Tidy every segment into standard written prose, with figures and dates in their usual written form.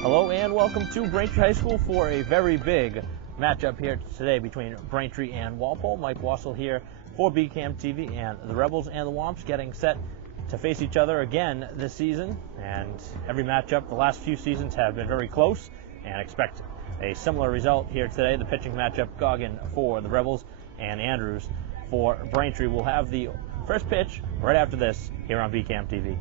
Hello and welcome to Braintree High School for a very big matchup here today between Braintree and Walpole. Mike Wassel here for BCAM TV, and the Rebels and the Womps getting set to face each other again this season. And every matchup the last few seasons have been very close, and expect a similar result here today. The pitching matchup, Goggin for the Rebels and Andrews for Braintree. We'll have the first pitch right after this here on BCAM TV.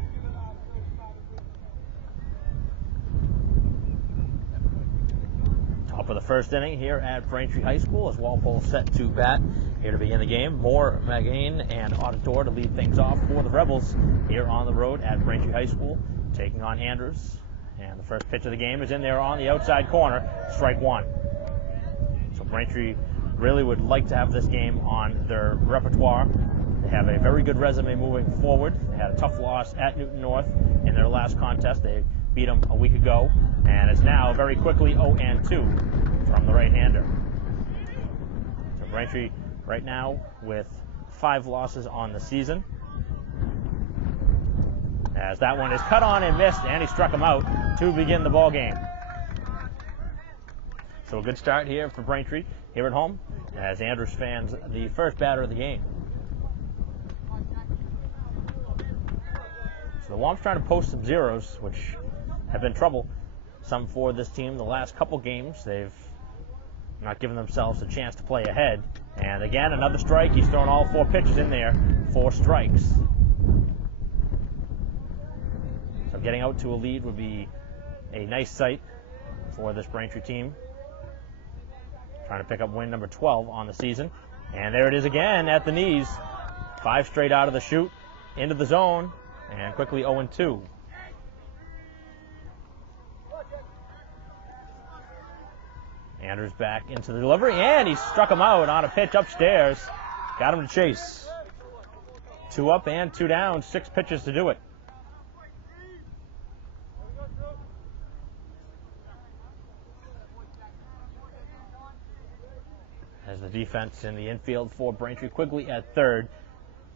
Top of the first inning here at Braintree High School as Walpole set to bat here to begin the game. Moore, Magain, and Auditor to lead things off for the Rebels here on the road at Braintree High School, taking on Andrews. And the first pitch of the game is in there on the outside corner, strike one. So Braintree really would like to have this game on their repertoire. They have a very good resume moving forward. They had a tough loss at Newton North in their last contest. They beat them a week ago, and it's now very quickly 0-2 from the right-hander. So Braintree right now with 5 losses on the season, as that one is cut on and missed, and he struck him out to begin the ball game. So a good start here for Braintree here at home, as Andrews fans the first batter of the game. So the Womps trying to post some zeros, which have been troublesome for this team the last couple games. They've not given themselves a chance to play ahead. And again, another strike. He's thrown all 4 pitches in there, 4 strikes. So getting out to a lead would be a nice sight for this Braintree team, trying to pick up win number 12 on the season. And there it is again at the knees. 5 straight out of the chute, into the zone, and quickly 0-2. Andrews back into the delivery, and he struck him out on a pitch upstairs. Got him to chase. 2 up and 2 down, 6 pitches to do it. As the defense in the infield for Braintree, Quigley at third,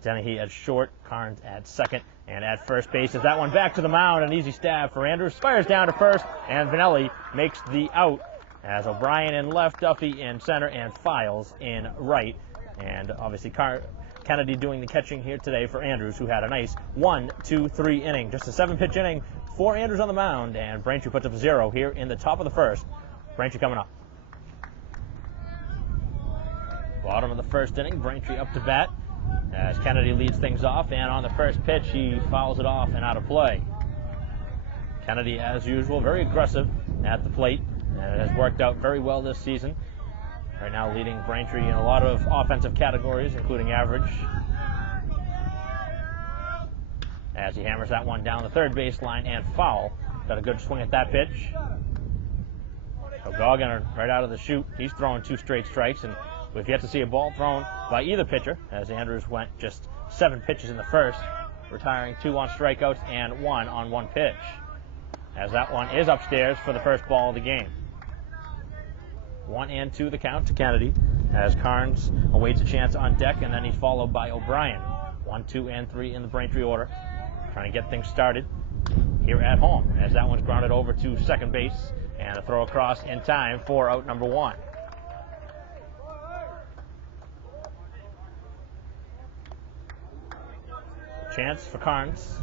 Dennehy at short, Carnes at second, and at first base is that one back to the mound. An easy stab for Andrews. Fires down to first, and Vanelli makes the out, as O'Brien in left, Duffy in center, and Files in right. And obviously Kennedy doing the catching here today for Andrews, who had a nice 1-2-3 inning. Just a 7-pitch inning for Andrews on the mound, and Braintree puts up 0 here in the top of the first. Braintree coming up. Bottom of the first inning, Braintree up to bat, as Kennedy leads things off, and on the first pitch he fouls it off and out of play. Kennedy, as usual, very aggressive at the plate, and it has worked out very well this season. Right now leading Braintree in a lot of offensive categories, including average. As he hammers that one down the third baseline and foul. Got a good swing at that pitch. So Goggin right out of the chute, he's throwing 2 straight strikes, and we've yet to see a ball thrown by either pitcher, as Andrews went just 7 pitches in the first, retiring 2 on strikeouts and 1 on 1 pitch. As that one is upstairs for the first ball of the game. 1-2 the count to Kennedy, as Carnes awaits a chance on deck, and then he's followed by O'Brien. 1, 2, and 3 in the Braintree order, trying to get things started here at home, as that one's grounded over to second base, and a throw across in time for out number 1. Chance for Carnes.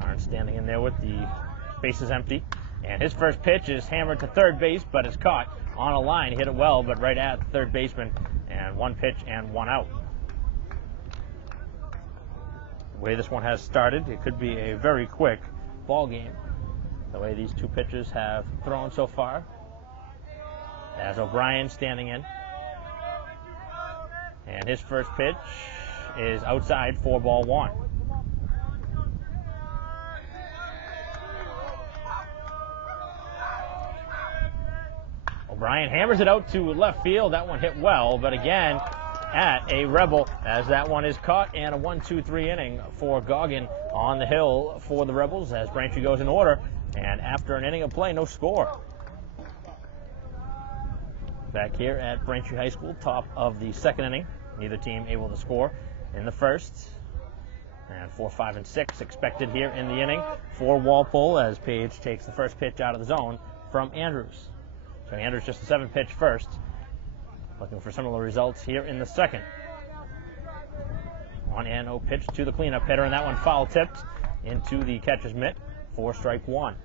Carnes standing in there with the bases empty, and his first pitch is hammered to third base, but it's caught on a line. He hit it well, but right at the third baseman, and 1 pitch and 1 out. The way this one has started, it could be a very quick ball game, the way these 2 pitchers have thrown so far. As O'Brien standing in, and his first pitch is outside for ball 1. O'Brien hammers it out to left field. That one hit well, but again at a Rebel, as that one is caught, and a 1-2-3 inning for Goggin on the hill for the Rebels, as Braintree goes in order. And after an inning of play, no score. Back here at Braintree High School, top of the second inning. Neither team able to score in the first. And 4, 5, and 6 expected here in the inning for Walpole as Page takes the first pitch out of the zone from Andrews. So Andrews just a 7-pitch first. Looking for similar results here in the second. 1-0 pitch to the cleanup hitter, and that one foul tipped into the catcher's mitt for strike one.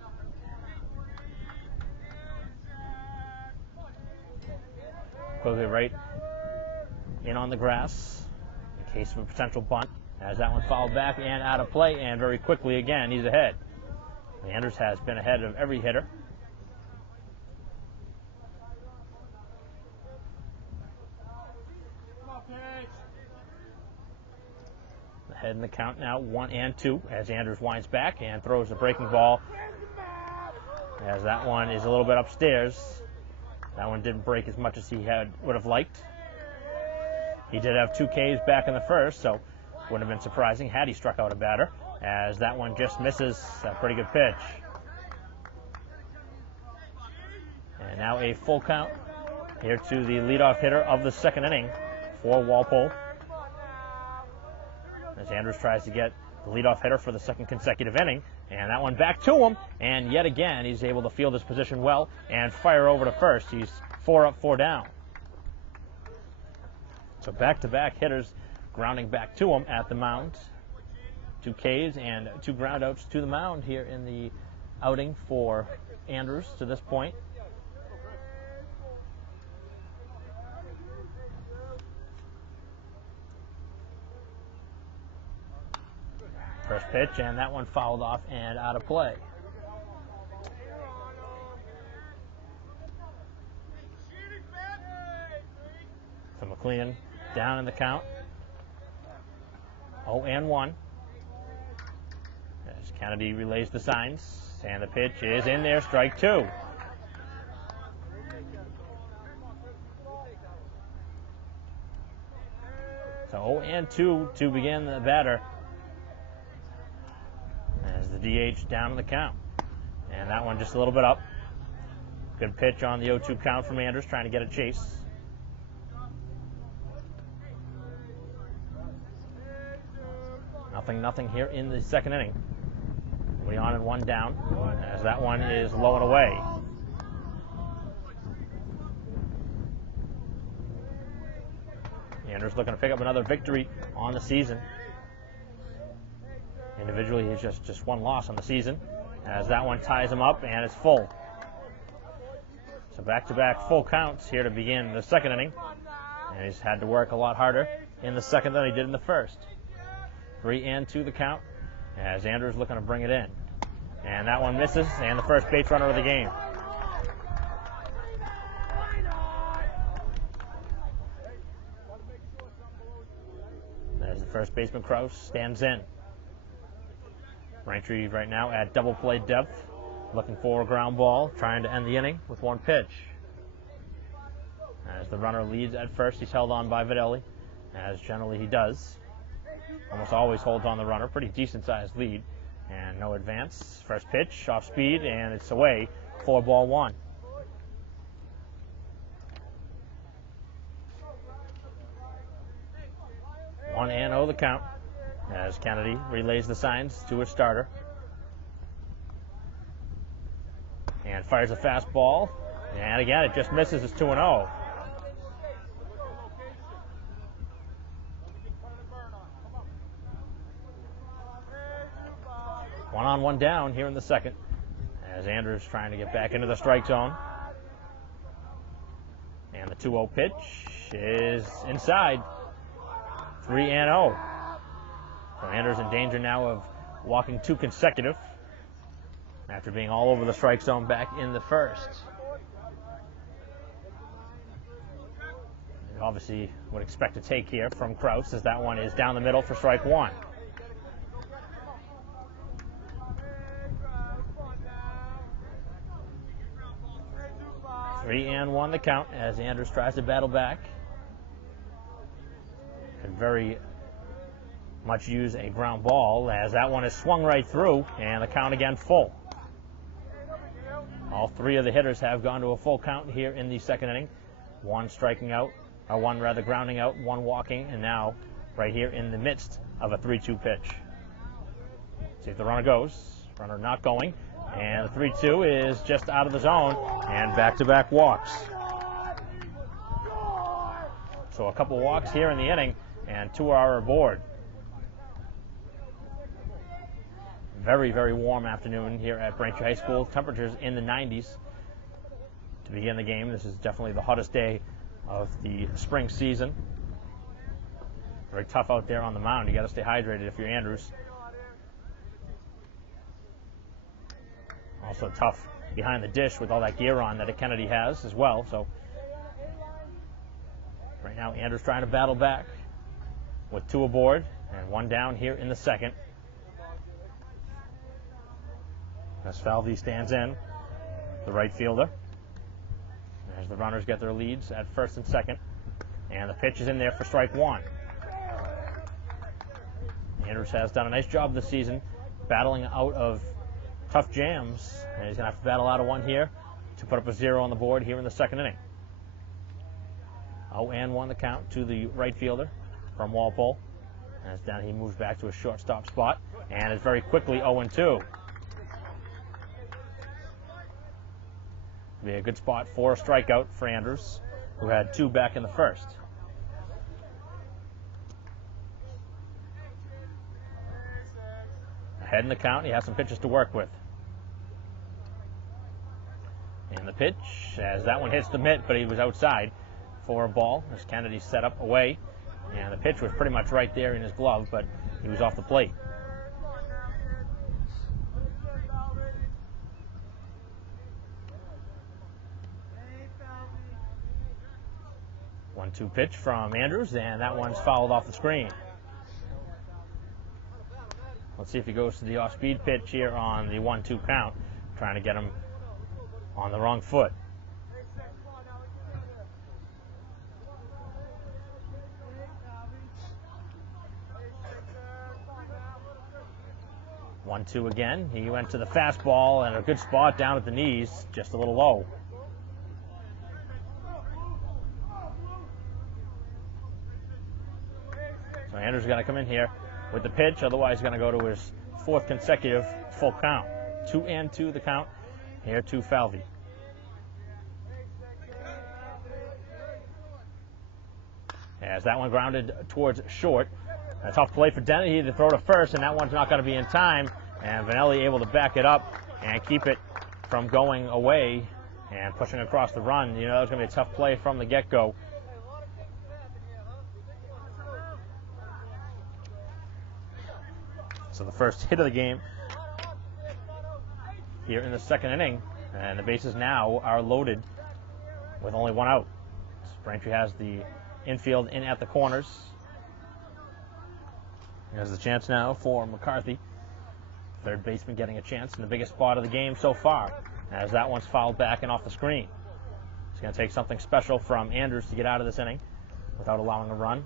Quickly right in on the grass in case of a potential bunt, as that one fouled back and out of play, and very quickly again he's ahead. Andrews has been ahead of every hitter. Ahead in the count now, 1-2, as Andrews winds back and throws the breaking ball, as that one is a little bit upstairs. That one didn't break as much as he would have liked. He did have 2 Ks back in the first, so wouldn't have been surprising had he struck out a batter, as that one just misses a pretty good pitch. And now a full count here to the leadoff hitter of the second inning for Walpole, as Andrews tries to get the leadoff hitter for the second consecutive inning. And that one back to him, and yet again he's able to field his position well and fire over to first. He's 4 up, 4 down. So back-to-back hitters grounding back to him at the mound. 2 Ks and 2 groundouts to the mound here in the outing for Andrews to this point. First pitch, and that one fouled off and out of play. So McLean down in the count. 0-1. As Kennedy relays the signs, and the pitch is in there, strike 2. So 0-2 to begin the batter, as the DH down in the count. And that one just a little bit up. Good pitch on the 0-2 count from Andrews, trying to get a chase. Nothing here in the second inning. We on and 1 down, as that one is low and away. Andrews looking to pick up another victory on the season. Individually, he's just 1 loss on the season, as that one ties him up, and it's full. So back-to-back full counts here to begin the second inning. And he's had to work a lot harder in the second than he did in the first. 3-2 the count, as Andrews looking to bring it in. And that one misses, and the first base runner of the game. As the first baseman, Kraus, stands in. Braintree right now at double play depth, looking for a ground ball, trying to end the inning with 1 pitch. As the runner leads at first, he's held on by Videlli, as generally he does. Almost always holds on the runner, pretty decent sized lead. And no advance. First pitch, off speed, and it's away. 4-1. One and 0 the count, as Kennedy relays the signs to his starter. And fires a fastball. And again, it just misses. It's 2-0. One on, 1 down here in the second, as Andrews trying to get back into the strike zone. And the 2-0 pitch is inside. 3-0. So Andrews in danger now of walking 2 consecutive after being all over the strike zone back in the first. You obviously would expect a take here from Kraus, as that one is down the middle for strike 1. 3-1 the count, as Andrews tries to battle back. Could very much use a ground ball, as that one is swung right through, and the count again full. All 3 of the hitters have gone to a full count here in the second inning. One striking out, or one rather grounding out, one walking, and now right here in the midst of a 3-2 pitch. See if the runner goes. Runner not going. And the 3-2 is just out of the zone, and back-to-back walks. So a couple walks here in the inning, and 2 are aboard. Very, very warm afternoon here at Braintree High School. Temperatures in the 90s to begin the game. This is definitely the hottest day of the spring season. Very tough out there on the mound. You got to stay hydrated if you're Andrews. Also tough behind the dish with all that gear on that a Kennedy has as well. So right now Andrews trying to battle back with 2 aboard and 1 down here in the second. As Falvey stands in, the right fielder. As the runners get their leads at first and second. And the pitch is in there for strike 1. Andrews has done a nice job this season battling out of tough jams. And he's going to have to battle out of one here to put up a 0 on the board here in the second inning. 0-1 the count to the right fielder from Walpole. As down he moves back to a shortstop spot. And it's very quickly 0-2. Be a good spot for a strikeout for Andrews, who had 2 back in the first. Ahead in the count, he has some pitches to work with. And the pitch, as that one hits the mitt, but he was outside for a ball as Kennedy set up away. And the pitch was pretty much right there in his glove, but he was off the plate. 1-2 pitch from Andrews, and that one's fouled off the screen. Let's see if he goes to the off-speed pitch here on the 1-2 count, trying to get him on the wrong foot. One-two again. He went to the fastball and a good spot down at the knees, just a little low. So Andrews is going to come in here with the pitch, otherwise he's going to go to his 4th consecutive full count. 2-2 the count here to Falvey. As that one grounded towards short. A tough play for Dennehy to throw to first, and that one's not going to be in time. And Vanelli able to back it up and keep it from going away and pushing across the run. You know, that was going to be a tough play from the get-go. So the first hit of the game here in the second inning, and the bases now are loaded with only 1 out. So Braintree has the infield in at the corners. There's the chance now for McCarthy. Third baseman getting a chance in the biggest spot of the game so far, as that one's fouled back and off the screen. It's going to take something special from Andrews to get out of this inning without allowing a run.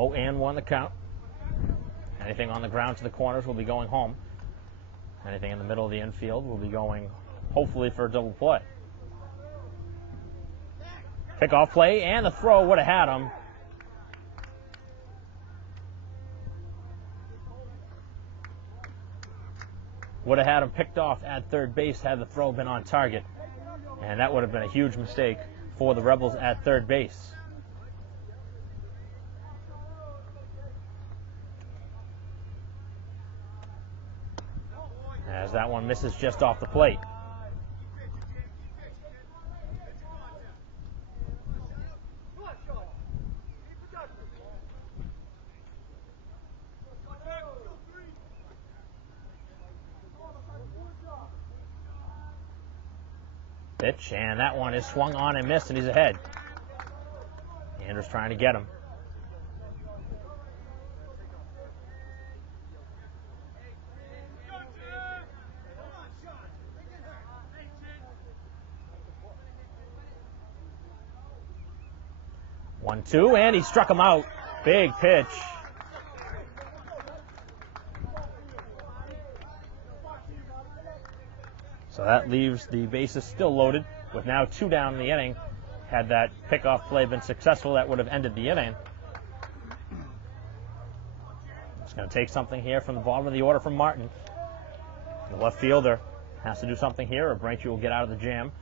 Oh, and 1 the count. Anything on the ground to the corners will be going home. Anything in the middle of the infield will be going, hopefully, for a double play. Pickoff play, and the throw would have had him. Would have had him picked off at third base had the throw been on target. And that would have been a huge mistake for the Rebels at third base. As that one misses just off the plate. Pitch, and that one is swung on and missed, and he's ahead. Andrews trying to get him. 1-2, and he struck him out. Big pitch. So that leaves the bases still loaded with now 2 down in the inning. Had that pickoff play been successful, that would have ended the inning. It's going to take something here from the bottom of the order from Martin. The left fielder has to do something here, or Braintree will get out of the jam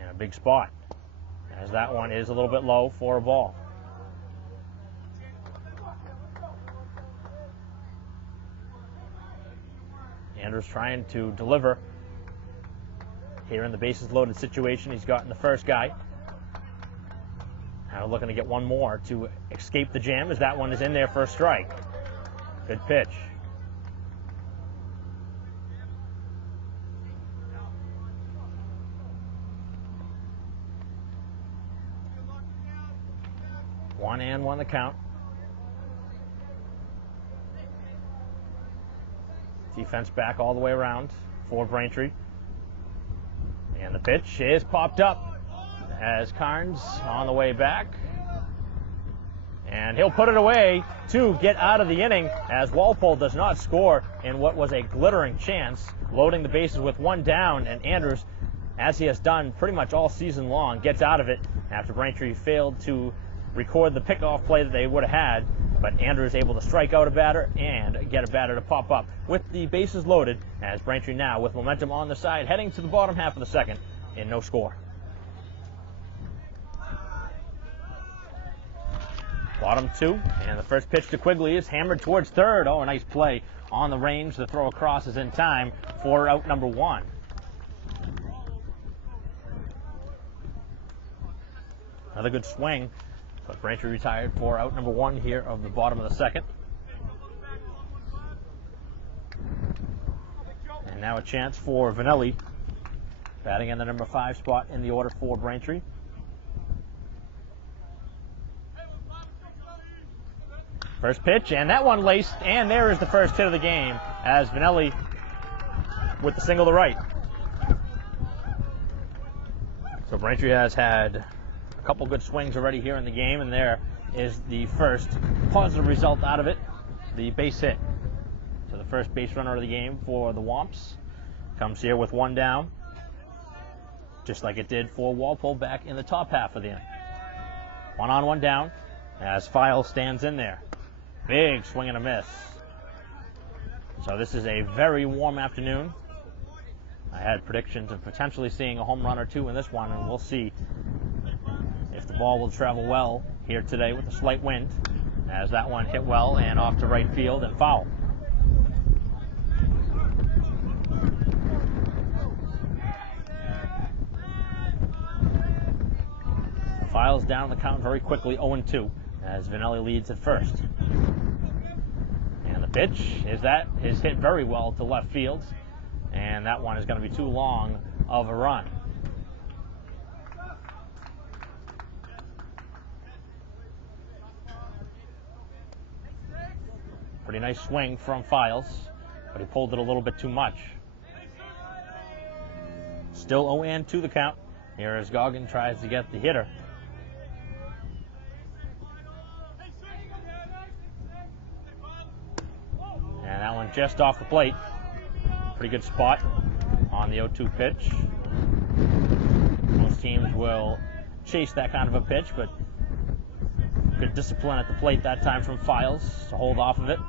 in a big spot, as that one is a little bit low for a ball. Andrews trying to deliver here in the bases loaded situation. He's gotten the first guy. Now looking to get one more to escape the jam, as that one is in there for a strike. Good pitch. One and one the count. Defense back all the way around for Braintree. And the pitch is popped up as Carnes on the way back. And he'll put it away to get out of the inning, as Walpole does not score in what was a glittering chance, loading the bases with 1 down, and Andrews, as he has done pretty much all season long, gets out of it after Braintree failed to record the pickoff play that they would have had. But Andrews able to strike out a batter and get a batter to pop up with the bases loaded, as Braintree now with momentum on the side heading to the bottom half of the second in no score. Bottom 2, and the first pitch to Quigley is hammered towards third. Oh, a nice play on the range. The throw across is in time for out number 1. Another good swing, but Braintree retired for out number 1 here of the bottom of the second. And now a chance for Vanelli, batting in the number 5 spot in the order for Braintree. First pitch, and that one laced, and there is the first hit of the game, as Vanelli with the single to right. So Braintree has had a couple good swings already here in the game, and there is the first positive result out of it, the base hit. So the first base runner of the game for the Womps comes here with 1 down, just like it did for Walpole back in the top half of the inning. 1 on, 1 down, as File stands in there. Big swing and a miss. So this is a very warm afternoon. I had predictions of potentially seeing a home run or 2 in this one, and we'll see if the ball will travel well here today with a slight wind, as that one hit well and off to right field and foul. Files down the count very quickly, 0-2, as Vanelli leads at first. And the pitch is hit very well to left field, and that one is going to be too long of a run. Pretty nice swing from Files, but he pulled it a little bit too much. Still 0-2 the count. Here as Goggin tries to get the hitter. And that one just off the plate. Pretty good spot on the 0-2 pitch. Most teams will chase that kind of a pitch, but good discipline at the plate that time from Files to hold off of it.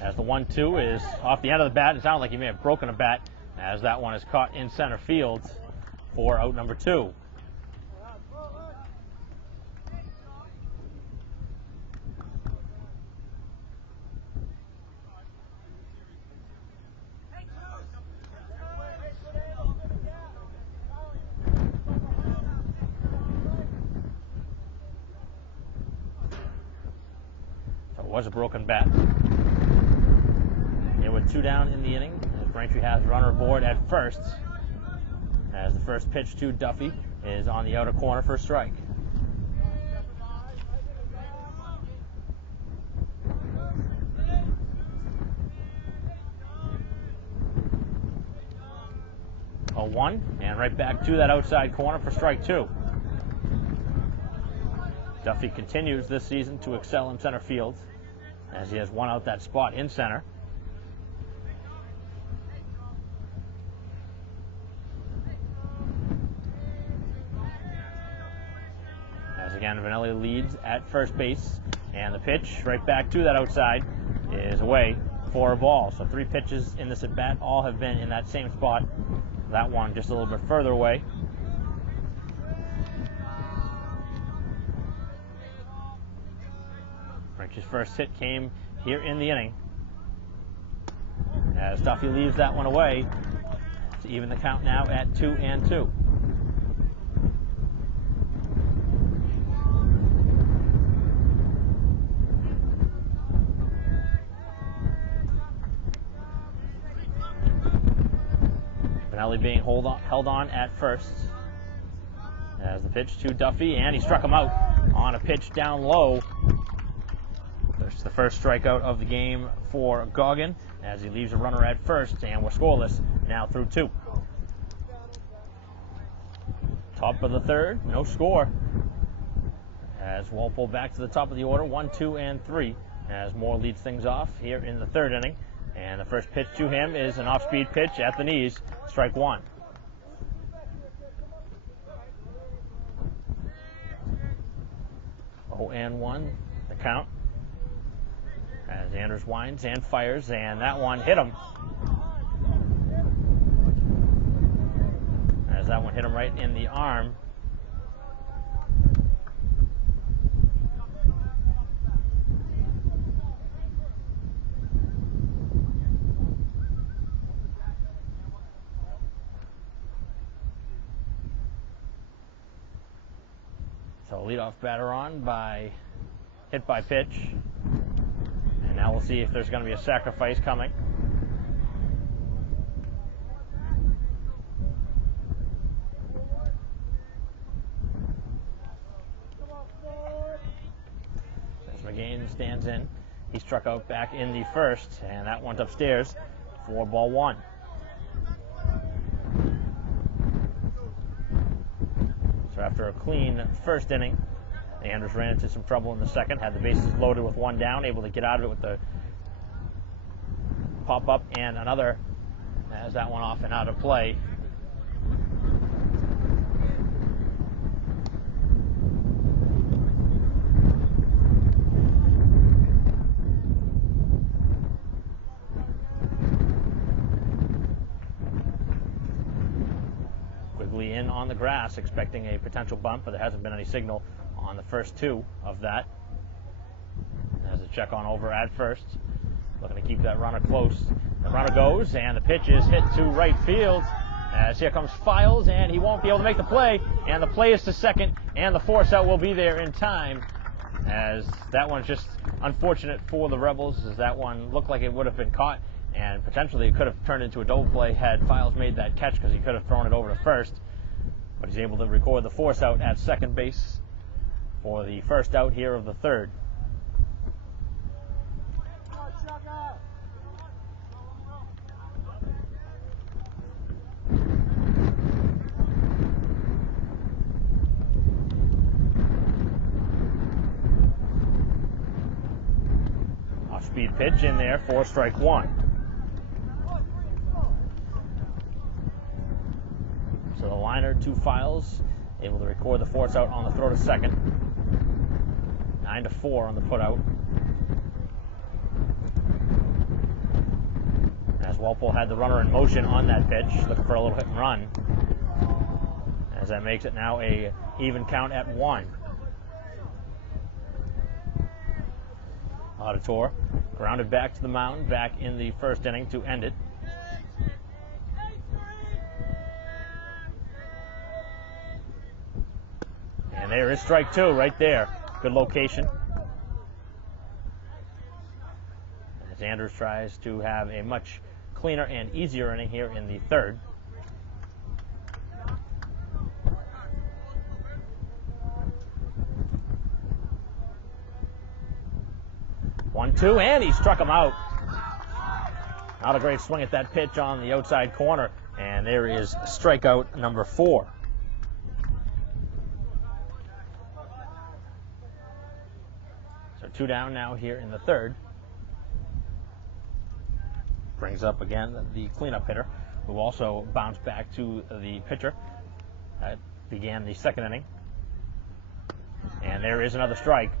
As the 1-2 is off the end of the bat, it sounded like he may have broken a bat, as that one is caught in center field for out number 2. Was a broken bat. Here with 2 down in the inning, as Braintree has a runner aboard at first, as the first pitch to Duffy is on the outer corner for a strike. 0-1, and right back to that outside corner for strike 2. Duffy continues this season to excel in center field as he has won out that spot in center. As again, Vanelli leads at first base, and the pitch right back to that outside is away for a ball. So 3 pitches in this at bat, all have been in that same spot. That one just a little bit further away. French's first hit came here in the inning, as Duffy leaves that one away to even the count now at 2-2. Vanelli being held on at first as the pitch to Duffy, and he struck him out on a pitch down low. That's the first strikeout of the game for Goggin as he leaves a runner at first, and we're scoreless now through 2. Top of the third, no score. As Walpole back to the top of the order, 1, 2, and 3, as Moore leads things off here in the 3rd inning. And the first pitch to him is an off-speed pitch at the knees, strike 1. Oh, and 1, the count. As Anders winds and fires, and that one hit him. As that one hit him right in the arm. So leadoff batter on by hit by pitch. And now we'll see if there's going to be a sacrifice coming. As McGain stands in, he struck out back in the 1st, and that one's upstairs for ball 1. So after a clean 1st inning, Anders ran into some trouble in the 2nd, had the bases loaded with 1 down, able to get out of it with the pop-up and another as that one off and out of play. Quigley in on the grass, expecting a potential bump, but there hasn't been any signal on the first 2 of that. As a check on over at first, looking to keep that runner close. The runner goes, and the pitch is hit to right field. As here comes Files, and he won't be able to make the play, and the play is to second, and the force out will be there in time. As that one's just unfortunate for the Rebels, as that one looked like it would have been caught, and potentially it could have turned into a double play had Files made that catch, because he could have thrown it over to first. But he's able to record the force out at second base for the first out here of the 3rd. Off-speed pitch in there for strike 1. So the liner to Files, able to record the force out on the throw to second. 9-4 on the putout. As Walpole had the runner in motion on that pitch, looking for a little hit and run. As that makes it now a even count at 1. Auditor grounded back to the mound, back in the 1st inning to end it. And there is strike 2 right there. Good location. As Anders tries to have a much cleaner and easier inning here in the 3rd. One, two, and he struck him out. Not a great swing at that pitch on the outside corner, and And there is strikeout number 4. So 2 down now here in the third. Brings up again the cleanup hitter, who also bounced back to the pitcher that began the second inning. And there is another strike.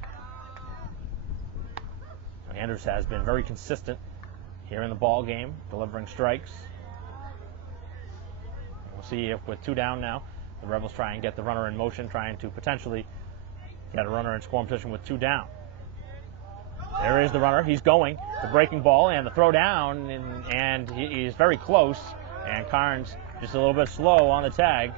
Andrews has been very consistent here in the ball game, delivering strikes. We'll see if with 2 down now, the Rebels try and get the runner in motion, trying to potentially get a runner in scoring position with 2 down. There is the runner. He's going. The breaking ball and the throw down, and he is very close. And Carnes just a little bit slow on the tag.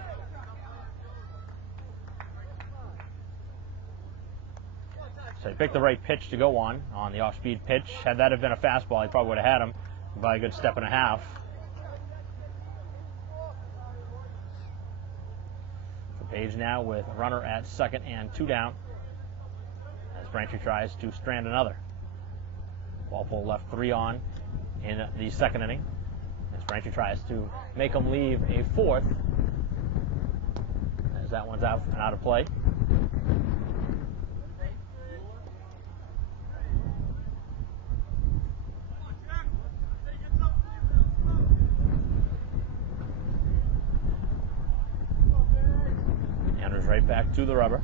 So he picked the right pitch to go on the off-speed pitch. Had that have been a fastball, he probably would have had him by a good step and a half. So Page now with a runner at second and 2 down, as Braintree tries to strand another. Walpole left 3 on in the second inning, as Braintree tries to make him leave a 4th, as that one's out and out of play. Andrews right back to the rubber.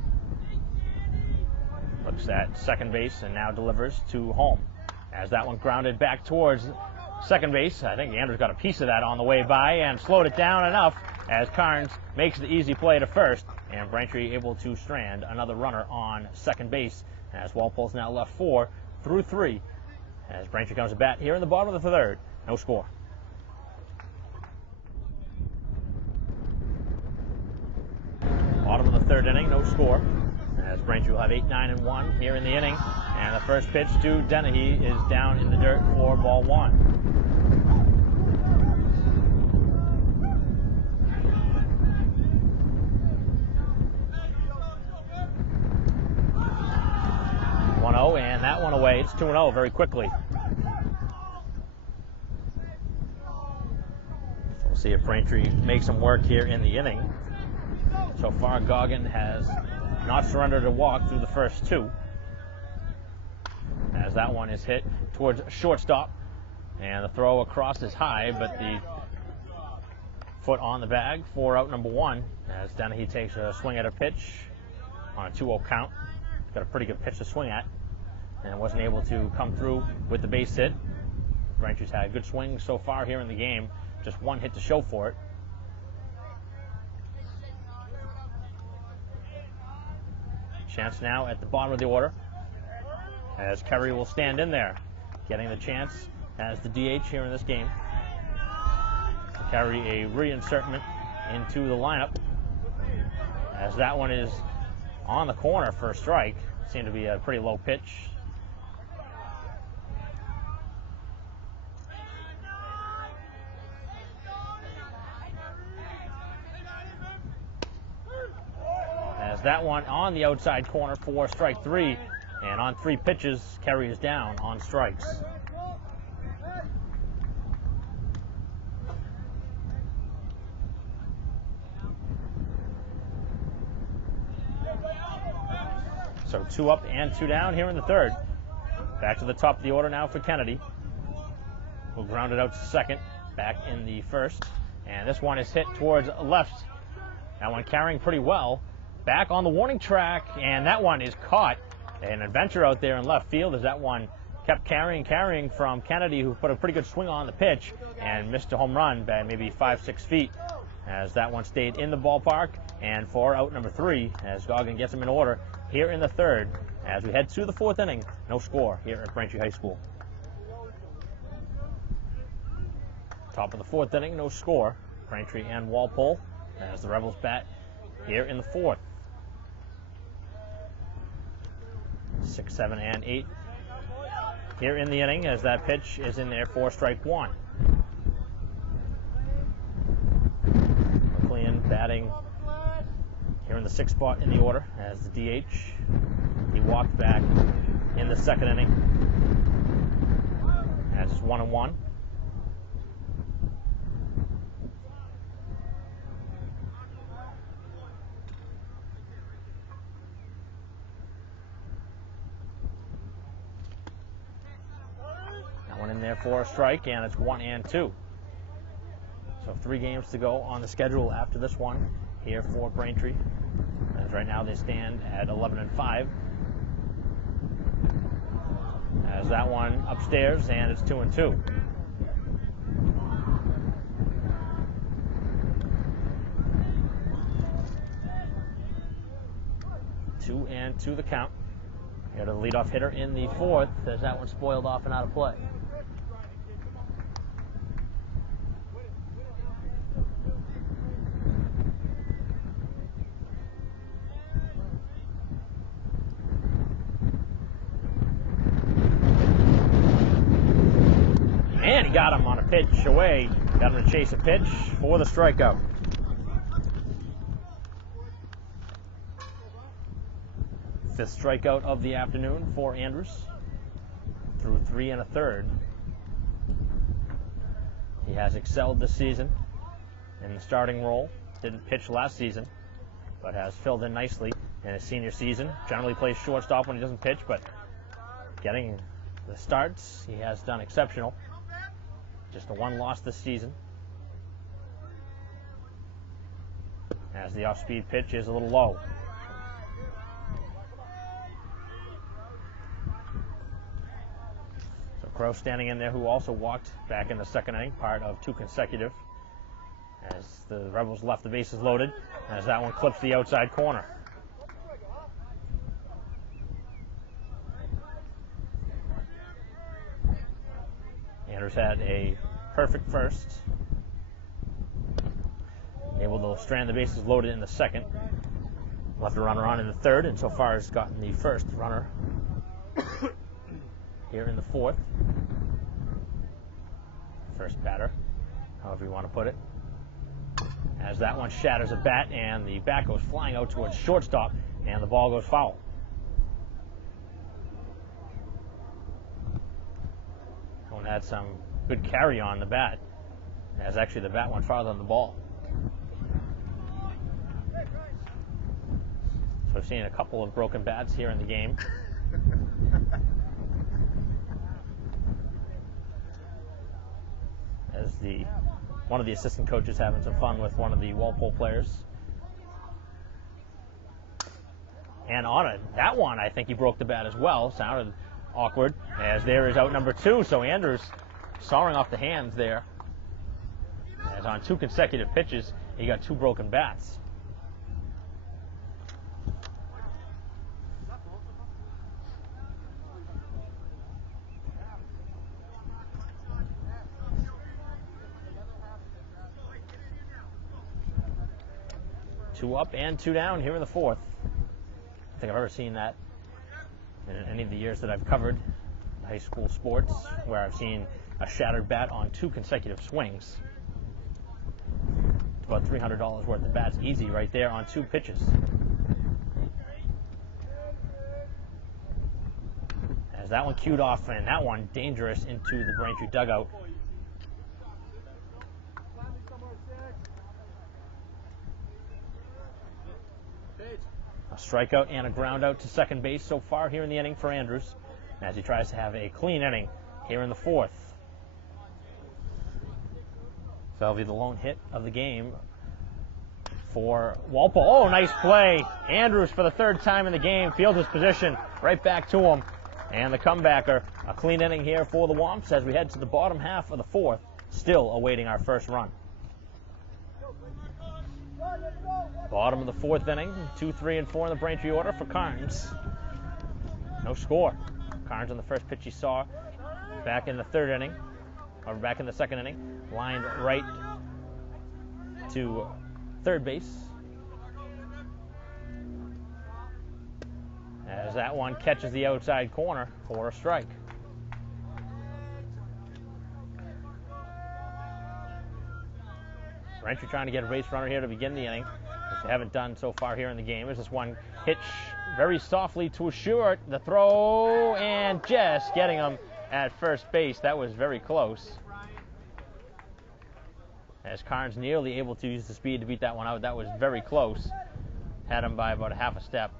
Looks at second base and now delivers to home, as that one grounded back towards second base. I think Andrews got a piece of that on the way by and slowed it down enough as Carnes makes the easy play to first, and Braintree able to strand another runner on second base, as Walpole's now left 4 through 3, as Braintree comes to bat here in the bottom of the third. No score. Bottom of the third inning, no score, as Braintree will have 8, 9, and 1 here in the inning. And the first pitch to Dennehy is down in the dirt for ball 1. 1-0, and that one away. It's 2-0 very quickly. We'll see if Braintree makes some work here in the inning. So far, Goggin has not surrendered a walk through the first 2, as that one is hit towards shortstop, and the throw across is high, but the foot on the bag for out number 1, as Dennehy takes a swing at a pitch on a 2-0 count. Got a pretty good pitch to swing at, and wasn't able to come through with the base hit. Braintree's had a good swing so far here in the game, just 1 hit to show for it. Chance now at the bottom of the order, as Kerry will stand in there, getting the chance as the DH here in this game. Kerry a reinsertment into the lineup, as that one is on the corner for a strike. Seemed to be a pretty low pitch. That one on the outside corner for strike 3, and on 3 pitches, Kerry is down on strikes. So 2 up and 2 down here in the third. Back to the top of the order now for Kennedy, who grounded out to second back in the first, and this one is hit towards left. That one carrying pretty well. Back on the warning track, and that one is caught. An adventure out there in left field, as that one kept carrying from Kennedy, who put a pretty good swing on the pitch and missed a home run by maybe 5-6 feet, as that one stayed in the ballpark. And for out number 3, as Goggin gets him in order here in the third, as we head to the 4th inning. No score here at Braintree High School. Top of the 4th inning, no score. Braintree and Walpole, as the Rebels bat here in the 4th. 6, 7, and 8 here in the inning, as that pitch is in there for strike 1. McLean batting here in the 6th spot in the order as the DH. He walked back in the 2nd inning, as it's 1-1. there for a strike, and it's 1-2. So 3 games to go on the schedule after this one here for Braintree. As right now they stand at 11-5. As that one upstairs, and it's 2-2. 2-2 the count. Here to the leadoff hitter in the 4th, as that one spoiled off and out of play. And he got him on a pitch away. Got him to chase a pitch for the strikeout. Fifth strikeout of the afternoon for Andrews. Through 3 1/3. He has excelled this season in the starting role. Didn't pitch last season, but has filled in nicely in his senior season. Generally plays shortstop when he doesn't pitch, but getting the starts, he has done exceptional. Just a 1 loss this season. As the off-speed pitch is a little low. Crow standing in there, who also walked back in the 2nd inning, part of 2 consecutive, as the Rebels left the bases loaded, as that one clips the outside corner. Andrews had a perfect first, able to strand the bases loaded in the 2nd, left a runner on in the 3rd, and so far has gotten the first runner here in the 4th. First batter, however you want to put it. As that one shatters a bat, and the bat goes flying out towards shortstop, and the ball goes foul. That one had some good carry on the bat, as actually the bat went farther than the ball. So we've seen a couple of broken bats here in the game. As one of the assistant coaches having some fun with one of the Walpole players. And on it, that one, I think he broke the bat as well. Sounded awkward, as there is out number 2. So Andrews sawing off the hands there. As on 2 consecutive pitches, he got 2 broken bats. Two up and 2 down here in the 4th. I think I've ever seen that in any of the years that I've covered high school sports, where I've seen a shattered bat on 2 consecutive swings. It's about $300 worth of bats easy right there on 2 pitches. As that one cued off, and that one dangerous into the Braintree dugout. A strikeout and a ground out to second base so far here in the inning for Andrews, as he tries to have a clean inning here in the 4th. So that'll be the lone hit of the game for Walpole. Oh, nice play. Andrews, for the 3rd time in the game, fields his position right back to him. And the comebacker, a clean inning here for the Womps as we head to the bottom half of the 4th, still awaiting our first run. Bottom of the 4th inning, 2, 3, and 4 in the Braintree order for Carnes. No score. Carnes on the first pitch he saw back in the 3rd inning, or back in the 2nd inning, lined right to 3rd base. As that one catches the outside corner for a strike. Braintree trying to get a base runner here to begin the inning, which they haven't done so far here in the game. As this one hitch very softly to a short, the throw, and just getting him at first base. That was very close. As Carnes nearly able to use the speed to beat that one out. That was very close. Had him by about a half a step.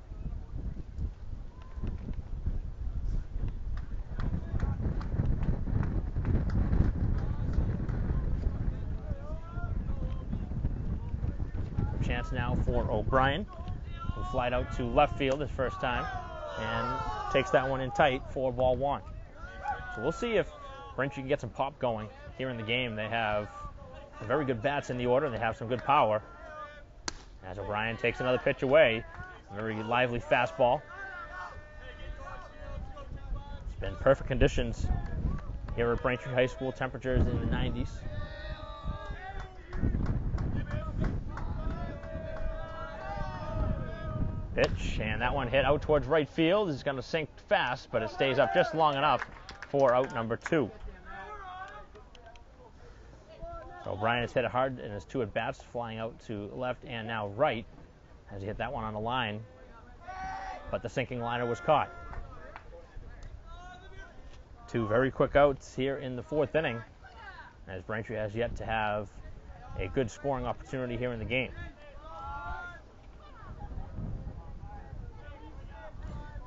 chance now for O'Brien, who flied out to left field his first time and takes that one in tight for ball one. So we'll see if Braintree can get some pop going here in the game. They have some very good bats in the order, and they have some good power. As O'Brien takes another pitch away, a very lively fastball. It's been perfect conditions here at Braintree High School, temperatures in the 90s. Pitch, and that one hit out towards right field. It's going to sink fast, but it stays up just long enough for out number 2. So O'Brien has hit it hard in his 2 at-bats, flying out to left and now right as he hit that one on the line, but the sinking liner was caught. 2 very quick outs here in the 4th inning, as Braintree has yet to have a good scoring opportunity here in the game.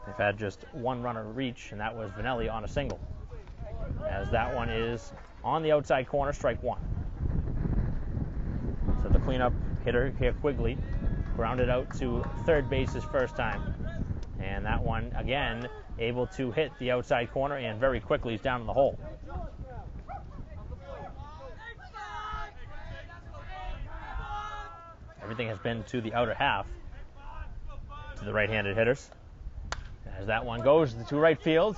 They've had just 1 runner reach, and that was Vanelli on a single, as that one is on the outside corner, strike 1. So the cleanup hitter here, Quigley, grounded out to third base his first time, and that one again able to hit the outside corner, and very quickly he's down in the hole. Everything has been to the outer half to the right-handed hitters, as that one goes to right field,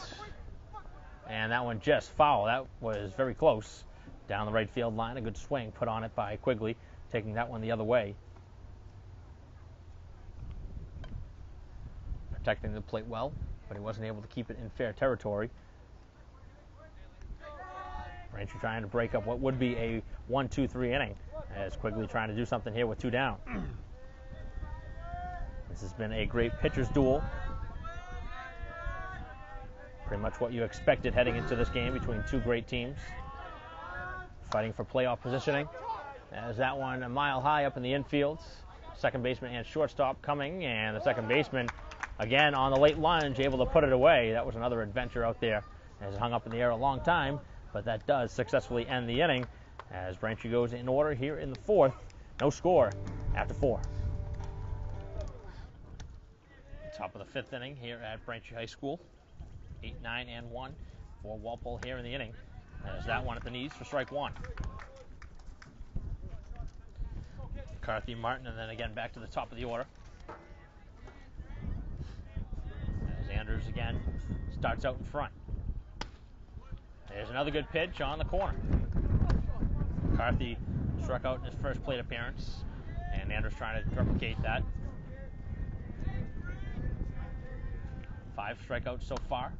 and that one just foul. That was very close down the right field line. A good swing put on it by Quigley, taking that one the other way. Protecting the plate well, but he wasn't able to keep it in fair territory. Braintree trying to break up what would be a 1-2-3 inning, as Quigley trying to do something here with 2 down. This has been a great pitcher's duel. Pretty much what you expected heading into this game between 2 great teams, fighting for playoff positioning. As that one a mile high up in the infield, second baseman and shortstop coming, and the second baseman again on the late lunge, able to put it away. That was another adventure out there, as it hung up in the air a long time, but that does successfully end the inning, as Braintree goes in order here in the 4th. No score after 4. Top of the 5th inning here at Braintree High School. 8, 9, and 1 for Walpole here in the inning. There's that one at the knees for strike 1. McCarthy, Martin, and then again back to the top of the order. As Andrews again starts out in front. There's another good pitch on the corner. McCarthy struck out in his first plate appearance, and Andrews trying to replicate that. 5 strikeouts so far,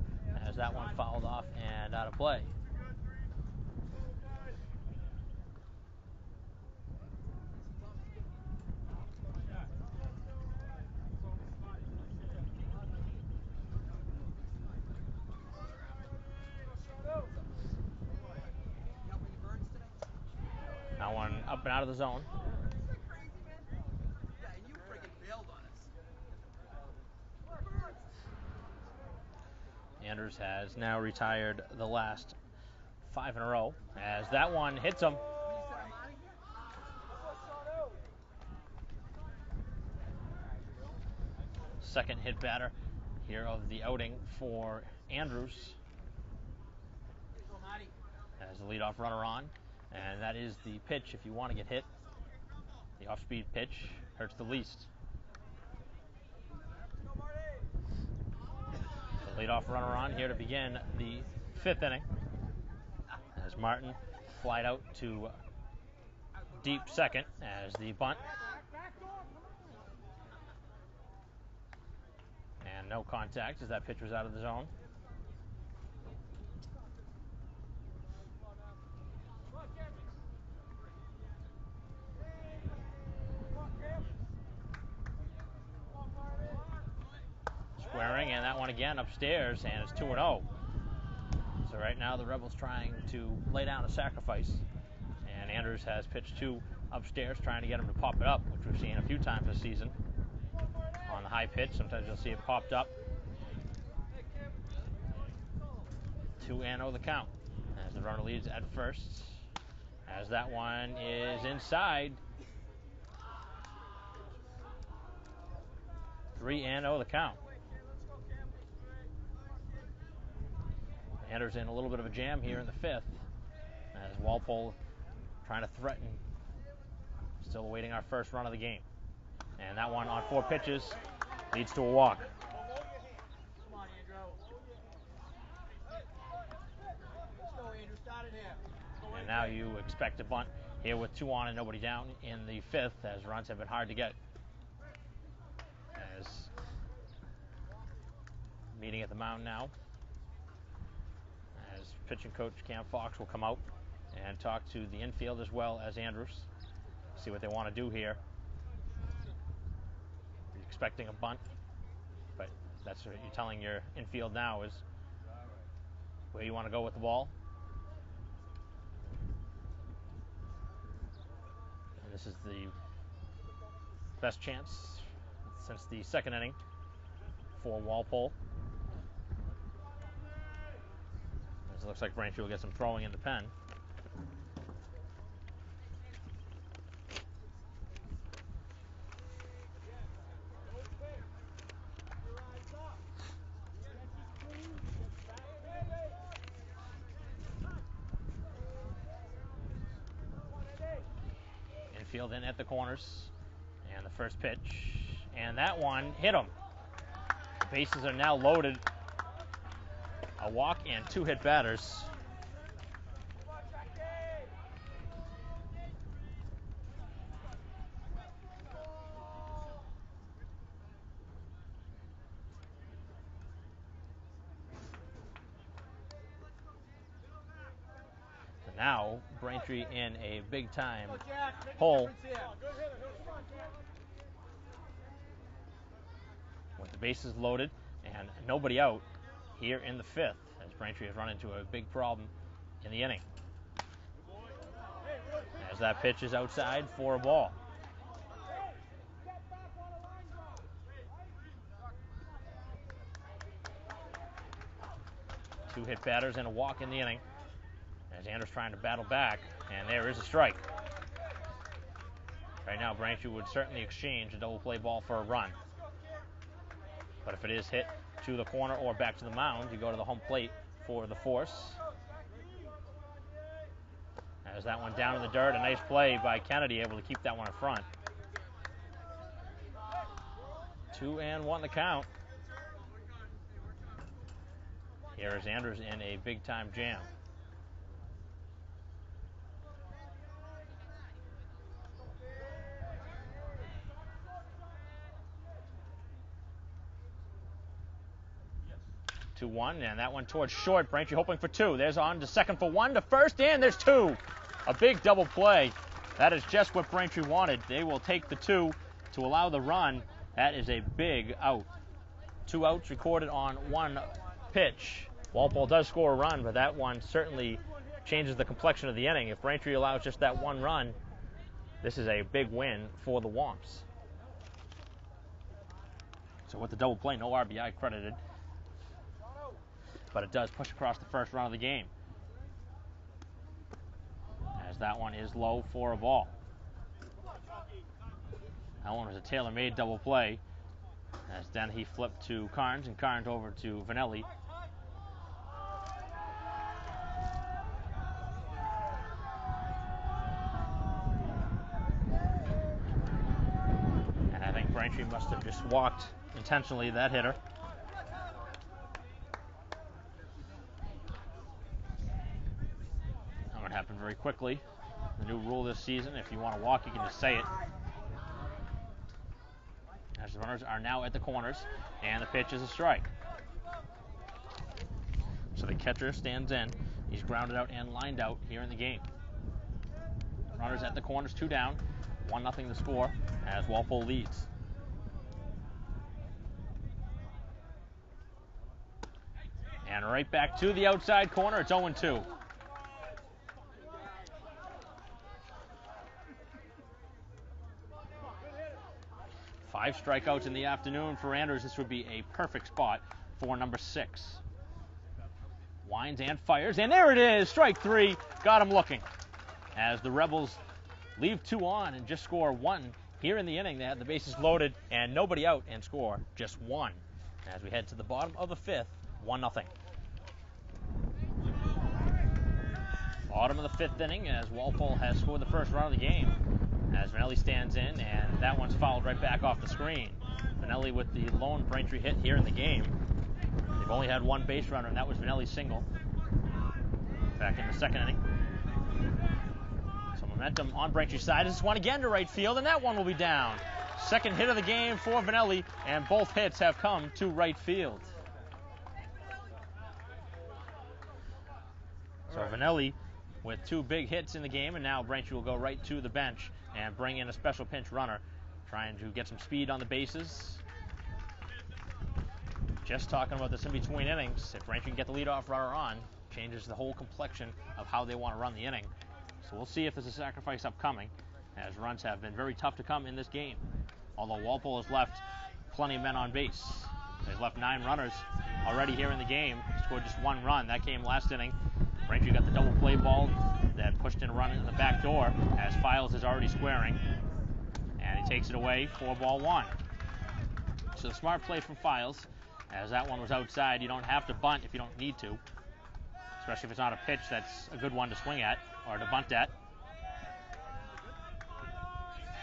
as that one fouled off and out of play. That one up and out of the zone. Andrews has now retired the last 5 in a row, as that one hits him. Second hit batter here of the outing for Andrews, as the leadoff runner on, and that is the pitch if you want to get hit. The off-speed pitch hurts the least. Leadoff runner on here to begin the 5th inning, as Martin flied out to deep second as the bunt, and no contact as that pitch was out of the zone. Squaring, and that one again upstairs, and it's 2-0. So right now the Rebels trying to lay down a sacrifice, and Andrews has pitched 2 upstairs, trying to get him to pop it up, which we've seen a few times this season. On the high pitch, sometimes you'll see it popped up. 2-0 the count, as the runner leads at first, as that one is inside. 3-0 the count. Andrews in a little bit of a jam here in the fifth, as Walpole trying to threaten. Still awaiting our first run of the game. And that one on 4 pitches leads to a walk. And now you expect a bunt here with 2 on and nobody down in the fifth, as runs have been hard to get. As meeting at the mound now, as pitching coach Cam Fox will come out and talk to the infield as well as Andrews. See what they want to do here. You're expecting a bunt, but that's what you're telling your infield now is where you want to go with the ball. And this is the best chance since the second inning for Walpole. As it looks like Braintree will get some throwing in the pen. Infield in at the corners, and the first pitch, and that one hit him. The bases are now loaded. A walk and 2 hit batters. So now Braintree in a big time hole with the bases loaded and nobody out here in the fifth, as Braintree has run into a big problem in the inning. As that pitch is outside for a ball. Two hit batters and a walk in the inning, as Andrews trying to battle back, and there is a strike. Right now, Braintree would certainly exchange a double play ball for a run. But if it is hit to the corner or back to the mound, you go to the home plate for the force. As that one down in the dirt, a nice play by Kennedy, able to keep that one in front. 2-1 the count. Here is Andrews in a big time jam. Two one, and that one towards short. Braintree hoping for 2. There's on to second for 1, to first, and there's 2. A big double play. That is just what Braintree wanted. They will take the 2 to allow the run. That is a big out. 2 outs recorded on 1 pitch. Walpole does score a run, but that one certainly changes the complexion of the inning. If Braintree allows just that 1 run, this is a big win for the Womps. So with the double play, no RBI credited, but it does push across the first run of the game, as that one is low for a ball. That one was a tailor-made double play, as then he flipped to Carnes, and Carnes over to Vanelli. And I think Braintree must have just walked intentionally that hitter. Happened very quickly. The new rule this season, if you want to walk, you can just say it. As the runners are now at the corners, and the pitch is a strike. So the catcher stands in. He's grounded out and lined out here in the game. Runners at the corners, 2 down, 1-0 the score, as Walpole leads. And right back to the outside corner. It's 0-2. 5 strikeouts in the afternoon for Andrews. This would be a perfect spot for number 6. Winds and fires, and there it is, strike 3. Got him looking, as the Rebels leave 2 on and just score 1 here in the inning. They had the bases loaded and nobody out and score just one. As we head to the bottom of the fifth, 1-0. Bottom of the fifth inning as Walpole has scored the first run of the game. As Vanelli stands in, and that one's fouled right back off the screen. Vanelli with the lone Braintree hit here in the game. They've only had one base runner, and that was Vanelli's single. Back in the second inning. Some momentum on Braintree's side. This one again to right field, and that one will be down. Second hit of the game for Vanelli, and both hits have come to right field. So Vanelli with two big hits in the game, and now Braintree will go right to the bench and bring in a special pinch runner, trying to get some speed on the bases. Just talking about this in between innings. If Braintree can get the leadoff runner on, changes the whole complexion of how they want to run the inning. So we'll see if there's a sacrifice upcoming, as runs have been very tough to come in this game. Although Walpole has left plenty of men on base. They've left 9 runners already here in the game. Scored just 1 run. That came last inning. Braintree got the double play ball that pushed in a run in the back door, as Files is already squaring. And he takes it away, 4-1. So smart play from Files, as that one was outside. You don't have to bunt if you don't need to, especially if it's not a pitch that's a good one to swing at or to bunt at.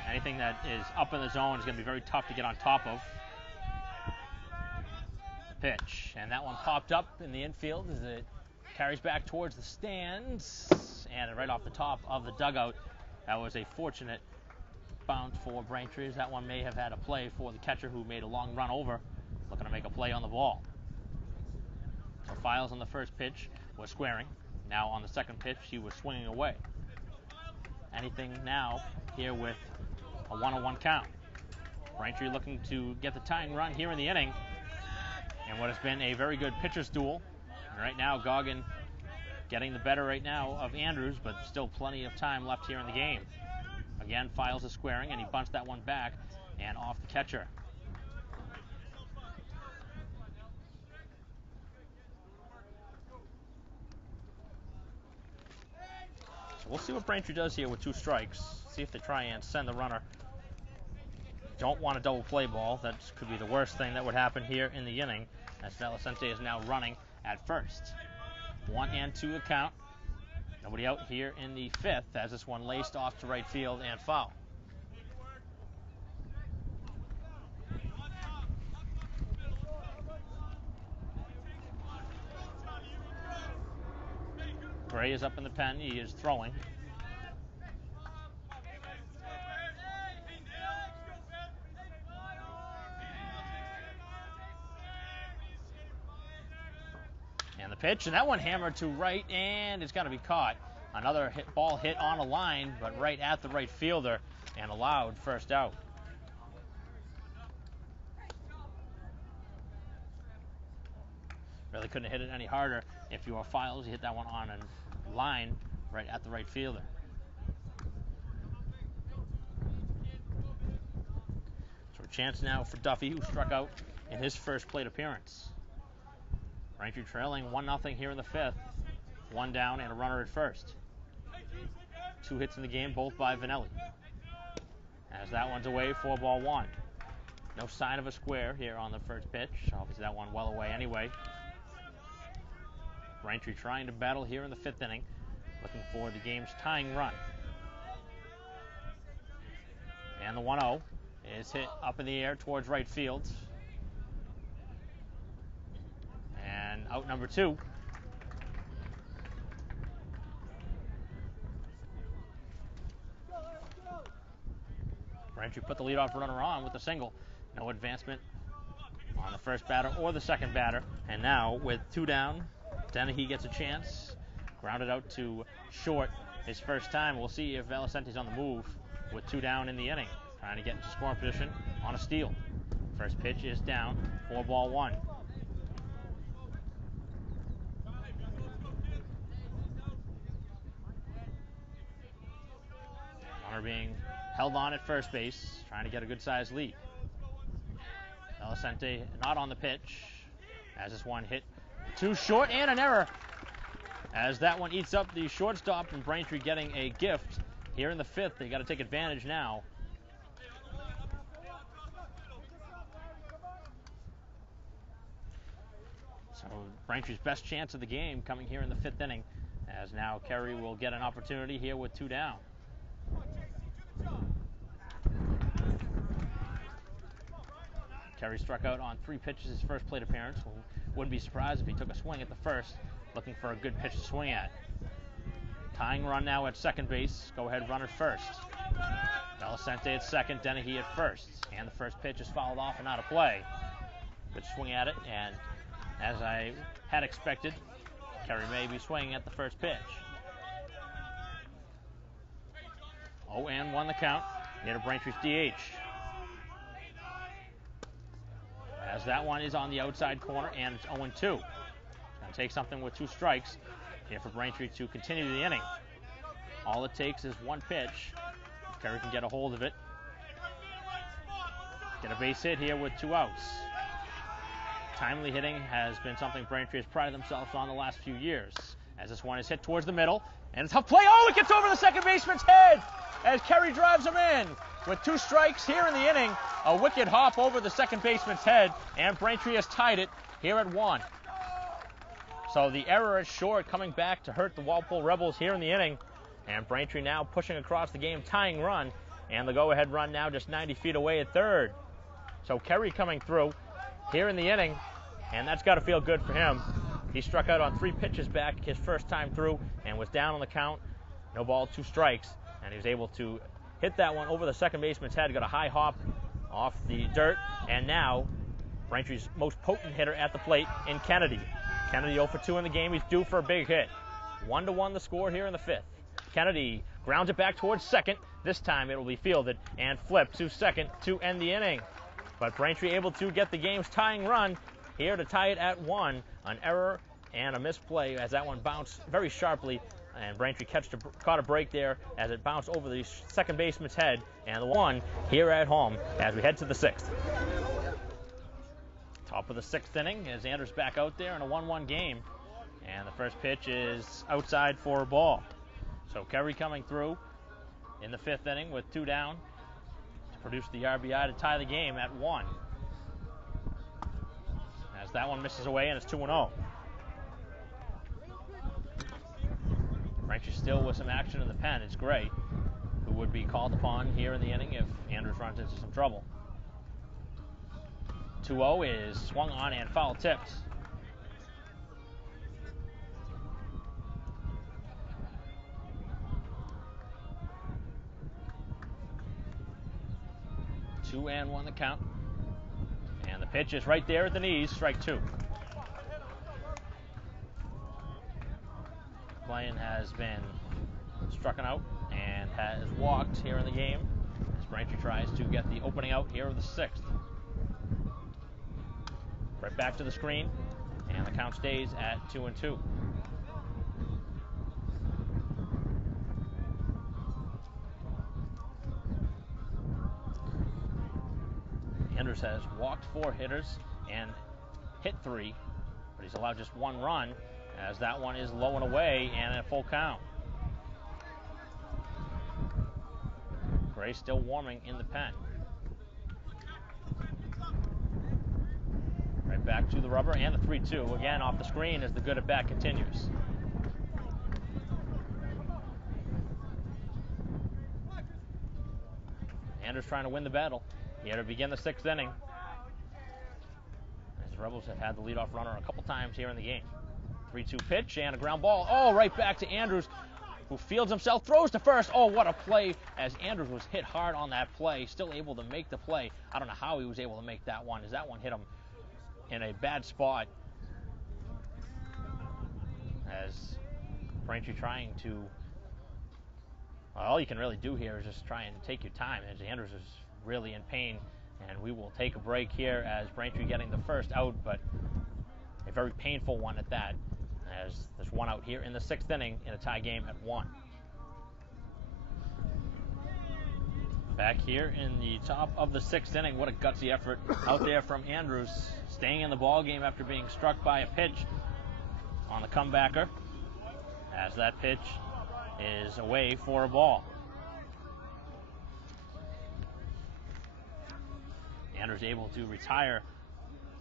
Anything that is up in the zone is going to be very tough to get on top of. Pitch, and that one popped up in the infield as it carries back towards the stands, and right off the top of the dugout. That was a fortunate bounce for Braintree. That one may have had a play for the catcher, who made a long run over, looking to make a play on the ball. So Files on the first pitch was squaring. Now on the second pitch, he was swinging away. Anything now here with a 1-1 count. Braintree looking to get the tying run here in the inning, and what has been a very good pitcher's duel. And right now, Goggin getting the better right now of Andrews, but still plenty of time left here in the game. Again, Files is squaring, and he bunts that one back and off the catcher. So we'll see what Braintree does here with 2 strikes. See if they try and send the runner. Don't want a double play ball. That could be the worst thing that would happen here in the inning, as Valicente is now running at first. 1-2 the count. Nobody out here in the fifth, as this one laced off to right field and foul. Gray is up in the pen. He is throwing. And the pitch, and that one hammered to right, and it's got to be caught. Another ball hit on a line, but right at the right fielder, and allowed first out. Really couldn't have hit it any harder. If you are Files, you hit that one on a line right at the right fielder. So a chance now for Duffy, who struck out in his first plate appearance. Braintree trailing 1-0 here in the fifth. 1 down and a runner at first. 2 hits in the game, both by Vanelli. As that one's away, 4-1. No sign of a square here on the first pitch. Obviously that one well away anyway. Braintree trying to battle here in the fifth inning, looking for the game's tying run. And the 1-0 is hit up in the air towards right field. And out number 2. Braintree put the leadoff runner on with a single. No advancement on the first batter or the second batter. And now with 2 down, Dennehy gets a chance. Grounded out to short his first time. We'll see if Valicente's on the move with 2 down in the inning. Trying to get into scoring position on a steal. First pitch is down, 4-1. Runner being held on at first base, trying to get a good-sized lead. Valicente not on the pitch, as this one hit too short, and an error, as that one eats up the shortstop, and Braintree getting a gift here in the fifth. They got to take advantage now. So Braintree's best chance of the game coming here in the 5th inning, as now Kerry will get an opportunity here with 2 down. Kerry struck out on 3 pitches his first plate appearance. Wouldn't be surprised if he took a swing at the first, looking for a good pitch to swing at. Tying run now at second base. Go ahead runner first. Belicente at second, Dennehy at first. And the first pitch is fouled off and out of play. Good swing at it, and as I had expected, Kerry may be swinging at the first pitch. 0-1 the count. Near to Braintree's DH. As that one is on the outside corner, and it's 0-2. Going to take something with 2 strikes here for Braintree to continue the inning. All it takes is 1 pitch. Kerry can get a hold of it. Get a base hit here with 2 outs. Timely hitting has been something Braintree has prided themselves on the last few years. As this one is hit towards the middle, and it's a tough play. Oh, it gets over the second baseman's head as Kerry drives him in. With 2 strikes here in the inning, a wicked hop over the second baseman's head, and Braintree has tied it here at 1. So the error is short, coming back to hurt the Walpole Rebels here in the inning, and Braintree now pushing across the game, tying run, and the go-ahead run now just 90 feet away at third. So Kerry coming through here in the inning, and that's got to feel good for him. He struck out on 3 pitches back his first time through and was down on the count. No ball, 2 strikes, and he was able to hit that one over the second baseman's head, got a high hop off the dirt, and now Braintree's most potent hitter at the plate in Kennedy. Kennedy 0 for 2 in the game. He's due for a big hit. 1-1 the score here in the 5th. Kennedy grounds it back towards second. This time it will be fielded and flipped to second to end the inning. But Braintree able to get the game's tying run here to tie it at 1. An error and a misplay as that one bounced very sharply, and Braintree caught a break there as it bounced over the second baseman's head, and the 1 here at home as we head to the 6th. Top of the 6th inning as Anders back out there in a 1-1 game, and the first pitch is outside for a ball. So Kerry coming through in the 5th inning with 2 down to produce the RBI to tie the game at 1. As that one misses away, and it's 2-0. Braintree still with some action in the pen. It's Gray, who would be called upon here in the inning if Andrews runs into some trouble. 2-0 is swung on and foul tipped. Two and 1 the count. And the pitch is right there at the knees, strike 2. Blaine has been struck out and has walked here in the game as Braintree tries to get the opening out here of the 6th. Right back to the screen, and the count stays at 2-2. Anders has walked 4 hitters and hit 3, but he's allowed just 1 run as that one is low and away and a full count. Gray still warming in the pen. Right back to the rubber and the 3-2 again off the screen as the good at bat continues. Anders trying to win the battle here to begin the 6th inning, as the Rebels have had the leadoff runner a couple times here in the game. 3-2 pitch and a ground ball. Oh, right back to Andrews, who fields himself, throws to first. Oh, what a play as Andrews was hit hard on that play, still able to make the play. I don't know how he was able to make that one, as that one hit him in a bad spot. As Braintree trying to, well, all you can really do here is just try and take your time, as Andrews is really in pain, and we will take a break here as Braintree getting the first out, but a very painful one at that, as there's 1 out here in the 6th inning in a tie game at 1. Back here in the top of the 6th inning, what a gutsy effort out there from Andrews, staying in the ball game after being struck by a pitch on the comebacker, as that pitch is away for a ball. Andrews able to retire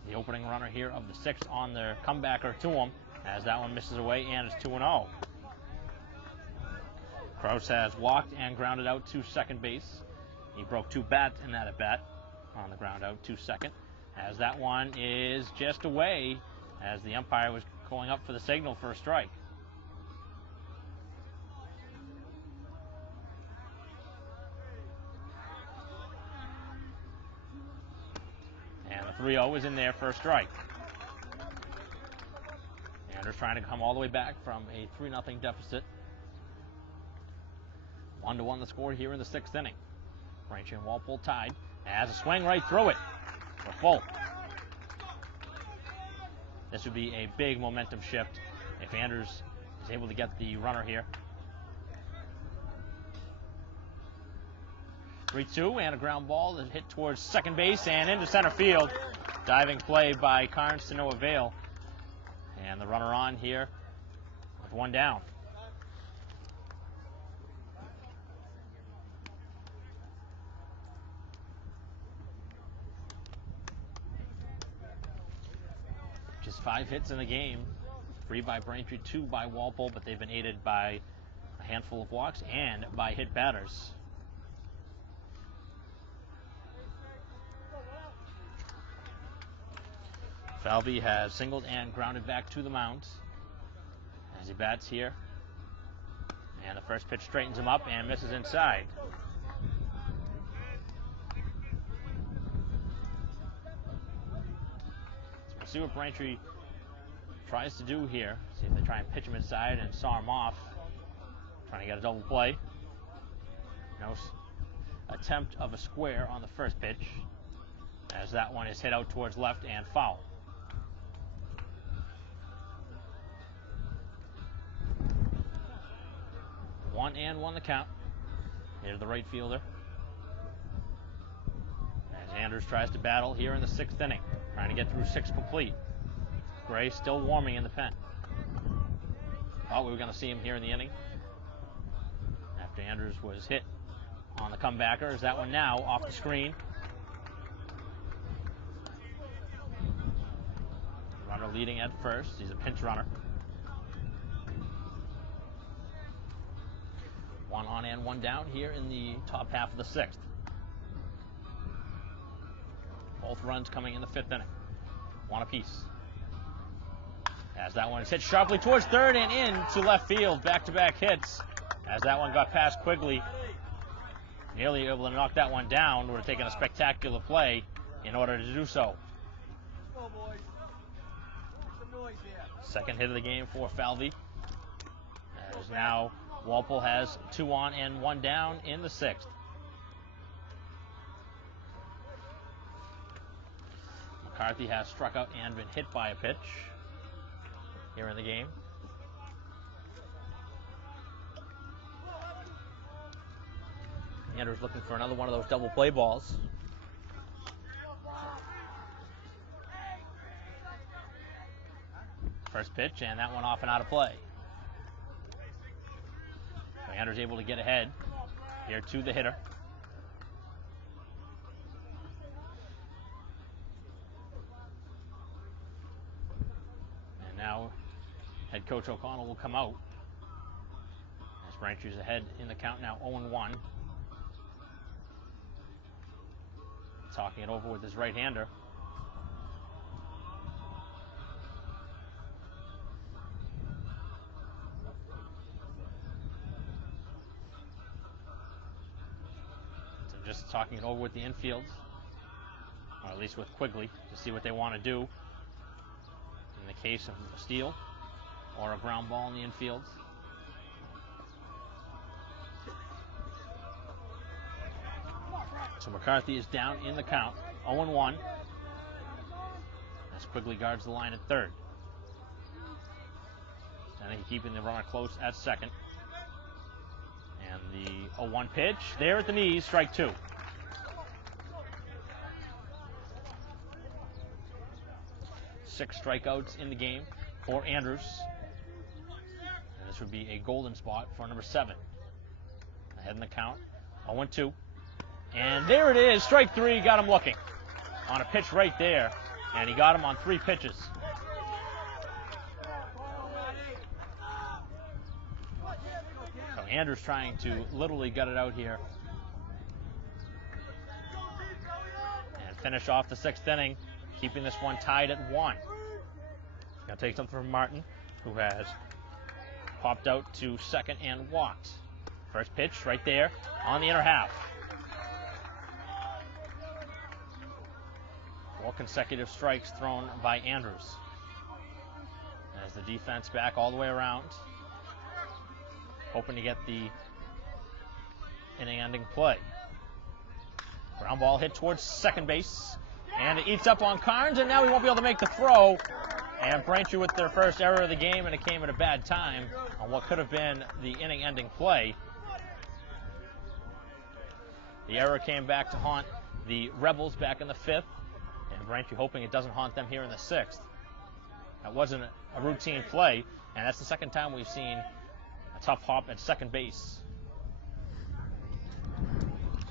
The opening runner here of the sixth on their comebacker to him, as that one misses away, and it's 2-0. Kraus has walked and grounded out to second base. He broke 2 bats in that at-bat on the ground out to second, as that one is just away, as the umpire was going up for the signal for a strike. And the 3-0 is in there for a strike. Anders trying to come all the way back from a 3-0 deficit. 1-1 the score here in the 6th inning. Braintree and Walpole tied. As a swing right through it. We're full. This would be a big momentum shift if Anders is able to get the runner here. 3-2 and a ground ball that hit towards second base and into center field. Diving play by Carnes to no avail. And the runner on here with 1 down. Just 5 hits in the game. 3 by Braintree, 2 by Walpole, but they've been aided by a handful of walks and by hit batters. Falvey has singled and grounded back to the mound as he bats here. And the first pitch straightens him up and misses inside. So we'll see what Braintree tries to do here. See if they try and pitch him inside and saw him off. Trying to get a double play. No attempt of a square on the first pitch, as that one is hit out towards left and foul. One and one the count. Here's the right fielder. As Anders tries to battle here in the 6th inning, trying to get through 6 complete. Gray still warming in the pen. Thought we were going to see him here in the inning after Anders was hit on the comebacker. Is that one now off the screen? Runner leading at first. He's a pinch runner. 1 on and 1 down here in the top half of the 6th. Both runs coming in the 5th inning. 1 apiece. As that one is hit sharply towards third and in to left field. Back-to-back hits. As that one got past Quigley. Nearly able to knock that one down. Would have taken a spectacular play in order to do so. Second hit of the game for Falvey. As now Walpole has 2 on and 1 down in the 6th. McCarthy has struck out and been hit by a pitch here in the game. Anders looking for another one of those double play balls. First pitch, and that one off and out of play. Anders able to get ahead here to the hitter. And now head coach O'Connell will come out as Braintree's ahead in the count now 0-1. Talking it over with his right-hander. Just talking it over with the infield, or at least with Quigley, to see what they want to do in the case of a steal or a ground ball in the infield. So McCarthy is down in the count, 0-1, as Quigley guards the line at third. And keeping the runner close at second. And the 0-1 pitch, there at the knees, strike 2. Six strikeouts in the game for Anders. And this would be a golden spot for number 7. Ahead in the count, 0-2. And there it is, strike 3, got him looking. On a pitch right there and he got him on 3 pitches. So Andrews trying to literally gut it out here and finish off the 6th inning, keeping this one tied at 1. Going to take something from Martin, who has popped out to second and walked. First pitch right there on the inner half. 4 consecutive strikes thrown by Andrews. As the defense back all the way around, hoping to get the inning-ending play. Ground ball hit towards second base, and it eats up on Carnes, and now he won't be able to make the throw. And Braintree with their first error of the game, and it came at a bad time on what could have been the inning-ending play. The error came back to haunt the Rebels back in the 5th, and Braintree hoping it doesn't haunt them here in the 6th. That wasn't a routine play, and that's the second time we've seen a tough hop at second base.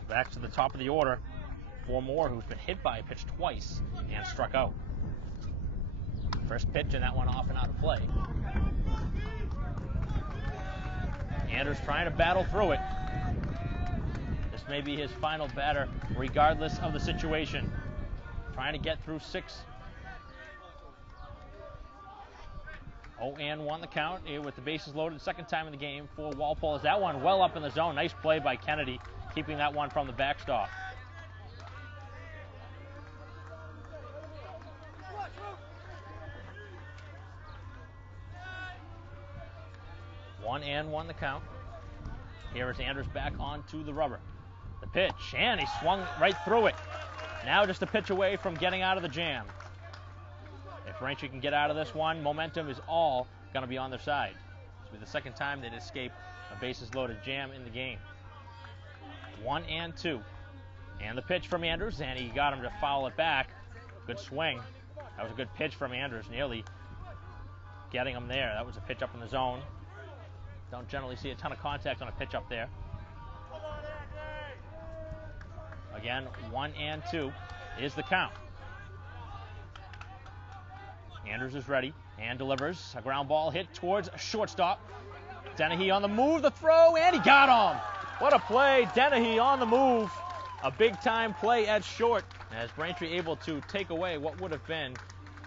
Back to the top of the order for Moore, who's been hit by a pitch twice and struck out. First pitch, and that one off and out of play. Andrews trying to battle through it. This may be his final batter, regardless of the situation. Trying to get through 6. 0-1 the count here with the bases loaded. Second time in the game for Walpole. Is that one well up in the zone? Nice play by Kennedy, keeping that one from the backstop. And 1 the count. Here is Andrews back onto the rubber. The pitch, and he swung right through it. Now just a pitch away from getting out of the jam. If Braintree can get out of this one, momentum is all going to be on their side. This will be the second time they'd escape a bases-loaded jam in the game. 1-2. And the pitch from Andrews, and he got him to foul it back. Good swing. That was a good pitch from Andrews, nearly getting him there. That was a pitch up in the zone. Don't generally see a ton of contact on a pitch up there. Again, 1-2 is the count. Andrews is ready and delivers. A ground ball hit towards a shortstop. Dennehy on the move, the throw, and he got him. What a play. Dennehy on the move. A big-time play at short, as Braintree able to take away what would have been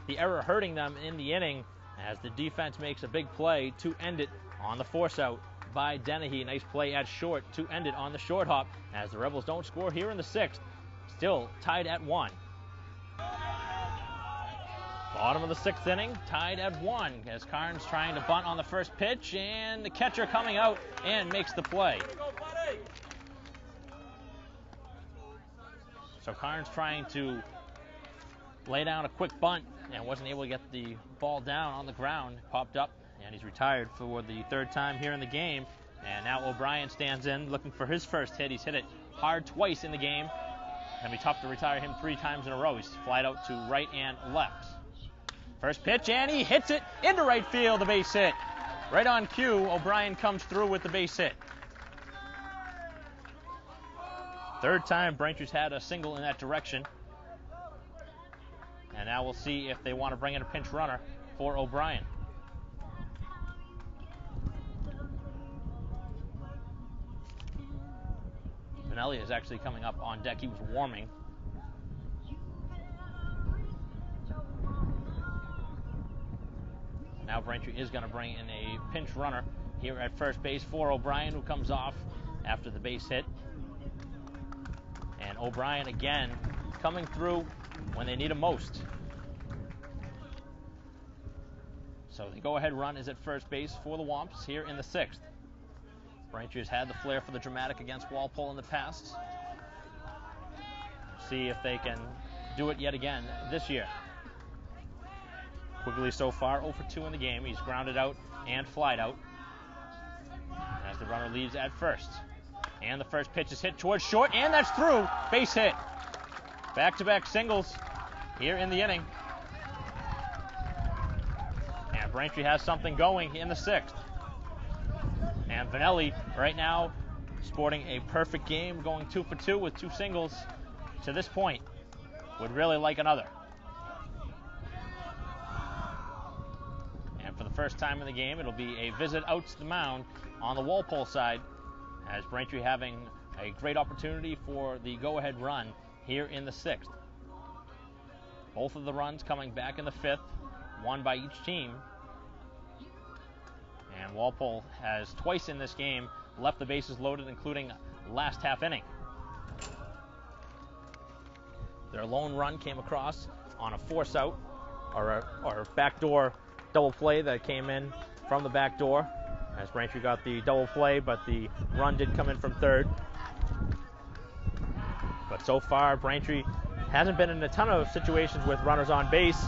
the error hurting them in the inning, as the defense makes a big play to end it on the force out by Dennehy. Nice play at short to end it on the short hop, as the Rebels don't score here in the 6th. Still tied at 1. Bottom of the 6th inning, tied at 1, as Carnes trying to bunt on the first pitch, and the catcher coming out and makes the play. So Carnes trying to lay down a quick bunt and wasn't able to get the ball down on the ground. Popped up, and he's retired for the 3rd time here in the game. And now O'Brien stands in looking for his first hit. He's hit it hard twice in the game. It'll be tough to retire him 3 times in a row. He's flied out to right and left. First pitch, and he hits it into right field, the base hit. Right on cue, O'Brien comes through with the base hit. 3rd time Braintree's had a single in that direction. And now we'll see if they want to bring in a pinch runner for O'Brien. Vanelli is actually coming up on deck. He was warming. Now Braintree is going to bring in a pinch runner here at first base for O'Brien, who comes off after the base hit. And O'Brien again coming through when they need him most. So the go-ahead run is at first base for the Womps here in the 6th. Braintree has had the flair for the dramatic against Walpole in the past. See if they can do it yet again this year. Quigley so far 0 for 2 in the game. He's grounded out and flied out as the runner leaves at first. And the first pitch is hit towards short, and that's through. Base hit. Back-to-back singles here in the inning. And Braintree has something going in the 6th. And Vanelli right now sporting a perfect game, going 2 for 2 with 2 singles to this point. Would really like another. first time in the game. It'll be a visit out to the mound on the Walpole side, as Braintree having a great opportunity for the go-ahead run here in the 6th. Both of the runs coming back in the 5th, one by each team. And Walpole has twice in this game left the bases loaded, including last half inning. Their lone run came across on a force out, or a backdoor double play that came in from the back door, as Braintree got the double play, but the run did come in from third. But so far, Braintree hasn't been in a ton of situations with runners on base.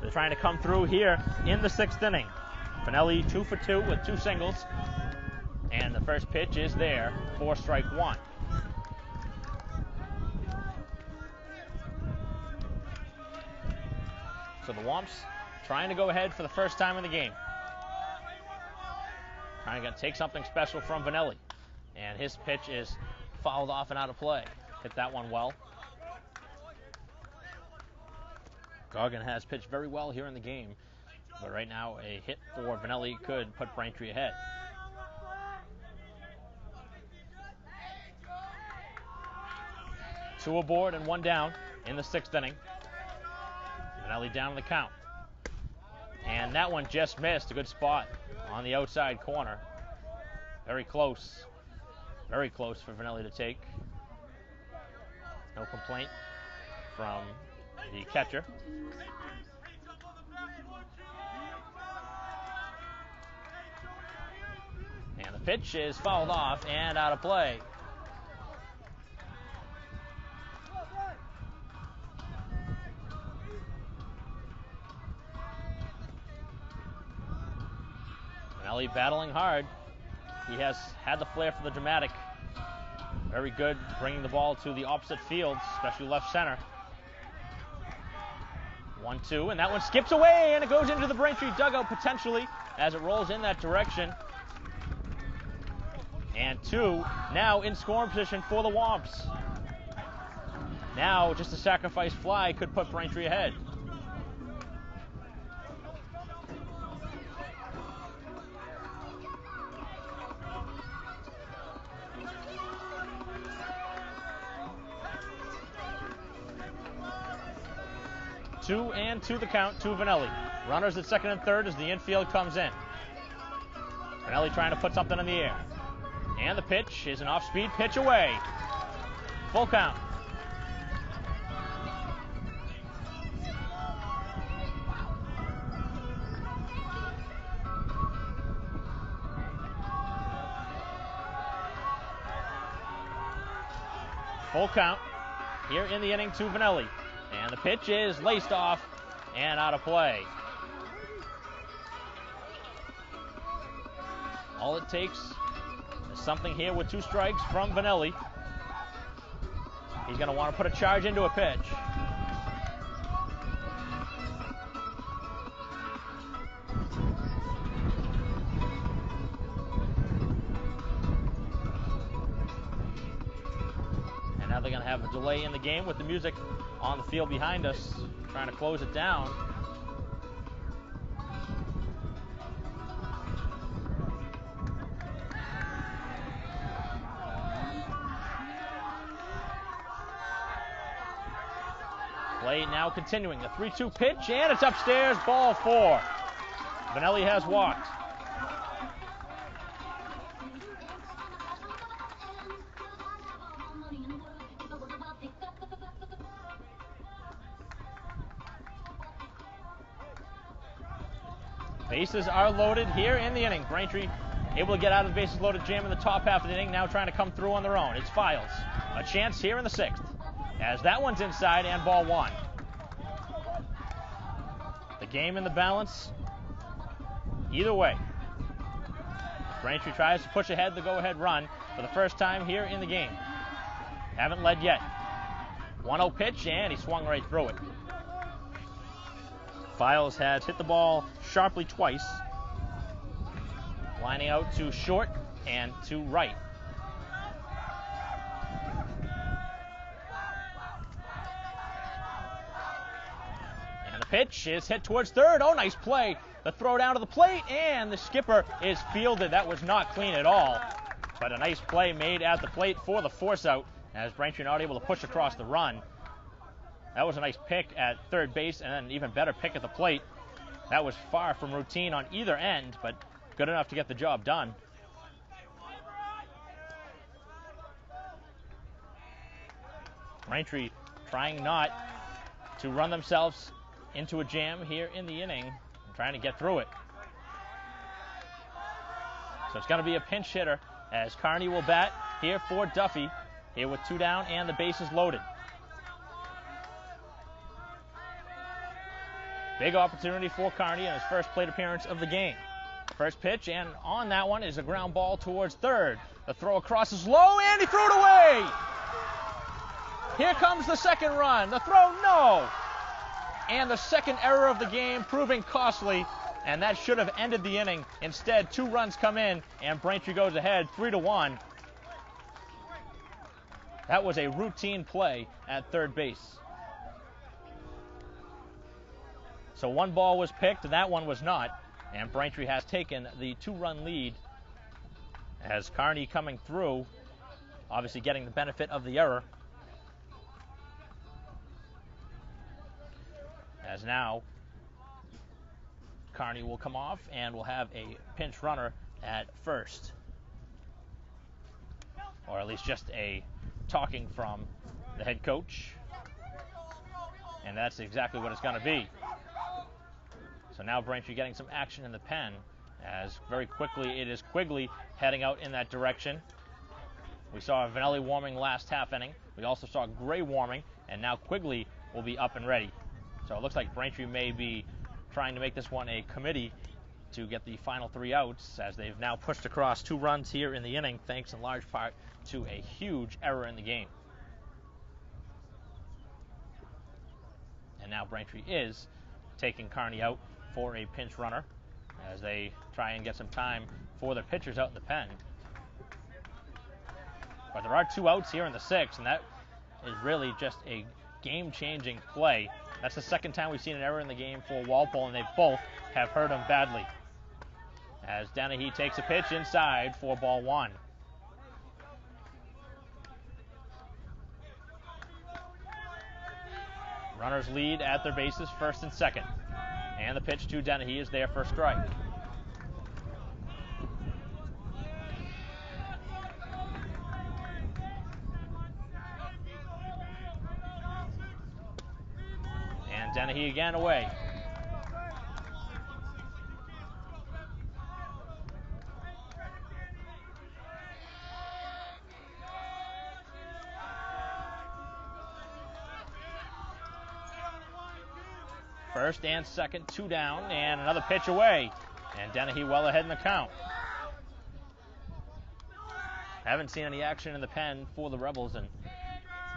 They're trying to come through here in the 6th inning. Finelli 2 for 2 with 2 singles, and the first pitch is there for strike 1. So the Womps trying to go ahead for the first time in the game. Trying to take something special from Finelli, and his pitch is fouled off and out of play. Hit that one well. Goggin has pitched very well here in the game, but right now a hit for Finelli could put Braintree ahead. Two aboard and one down in the 6th inning. Finelli down the count. And that one just missed. A good spot on the outside corner. Very close. Very close for Finelli to take. No complaint from the catcher. And the pitch is fouled off and out of play. Finelli battling hard. He has had the flair for the dramatic. Very good bringing the ball to the opposite field, especially left center. 1-2, and that one skips away, and it goes into the Braintree dugout potentially as it rolls in that direction. And 2 now in scoring position for the Womps. Now just a sacrifice fly could put Braintree ahead. Two and to the count to Finelli. Runners at second and third as the infield comes in. Finelli trying to put something in the air. And the pitch is an off-speed pitch away. Full count. Full count here in the inning to Finelli. And the pitch is laced off and out of play. All it takes is something here with 2 strikes from Finelli. He's going to want to put a charge into a pitch. And now they're going to have a delay in the game with the music on the field behind us, trying to close it down. Play now continuing. The 3-2 pitch, and it's upstairs, ball 4. Finelli has walked. Bases are loaded here in the inning. Braintree able to get out of the bases loaded jam in the top half of the inning, now trying to come through on their own. It's Files. A chance here in the 6th, as that one's inside and ball 1. The game in the balance either way. Braintree tries to push ahead the go-ahead run for the first time here in the game. Haven't led yet. 1-0 pitch, and he swung right through it. Files has hit the ball sharply twice, lining out to short and to right. And the pitch is hit towards third. Oh, nice play The throw down to the plate, and the skipper is fielded. That was not clean at all, but a nice play made at the plate for the force out as Braintree not able to push across the run. That was a nice pick at third base and an even better pick at the plate. That was far from routine on either end, but good enough to get the job done. Braintree trying not to run themselves into a jam here in the inning and trying to get through it. So it's going to be a pinch hitter as Kearney will bat here for Duffy, here with 2 down and the bases loaded. Big opportunity for Kearney in his first plate appearance of the game. First pitch, and on that one is a ground ball towards third. The throw across is low, and he threw it away! Here comes the second run. The throw, no! And the second error of the game proving costly, and that should have ended the inning. Instead, 2 runs come in, and Braintree goes ahead 3-1. That was a routine play at third base. So 1 ball was picked, and that one was not. And Braintree has taken the 2-run lead as Kearney coming through, obviously getting the benefit of the error. As now, Kearney will come off and will have a pinch runner at first. Or at least just a talking from the head coach. And that's exactly what it's going to be. So now Braintree getting some action in the pen as very quickly it is Quigley heading out in that direction. We saw Vanelli warming last half inning. We also saw Gray warming, and now Quigley will be up and ready. So it looks like Braintree may be trying to make this one a committee to get the final 3 outs, as they've now pushed across 2 runs here in the inning, thanks in large part to a huge error in the game. And now Braintree is taking Kearney out for a pinch runner as they try and get some time for their pitchers out in the pen. But there are 2 outs here in the 6th, and that is really just a game-changing play. That's the second time we've seen an error in the game for Walpole, and they both have hurt him badly. As Dennehy takes a pitch inside for ball 1. Runners lead at their bases, first and second. And the pitch to Dennehy is there for a strike. And Dennehy again away. First and second, 2 down, and another pitch away. And Dennehy well ahead in the count. Haven't seen any action in the pen for the Rebels, and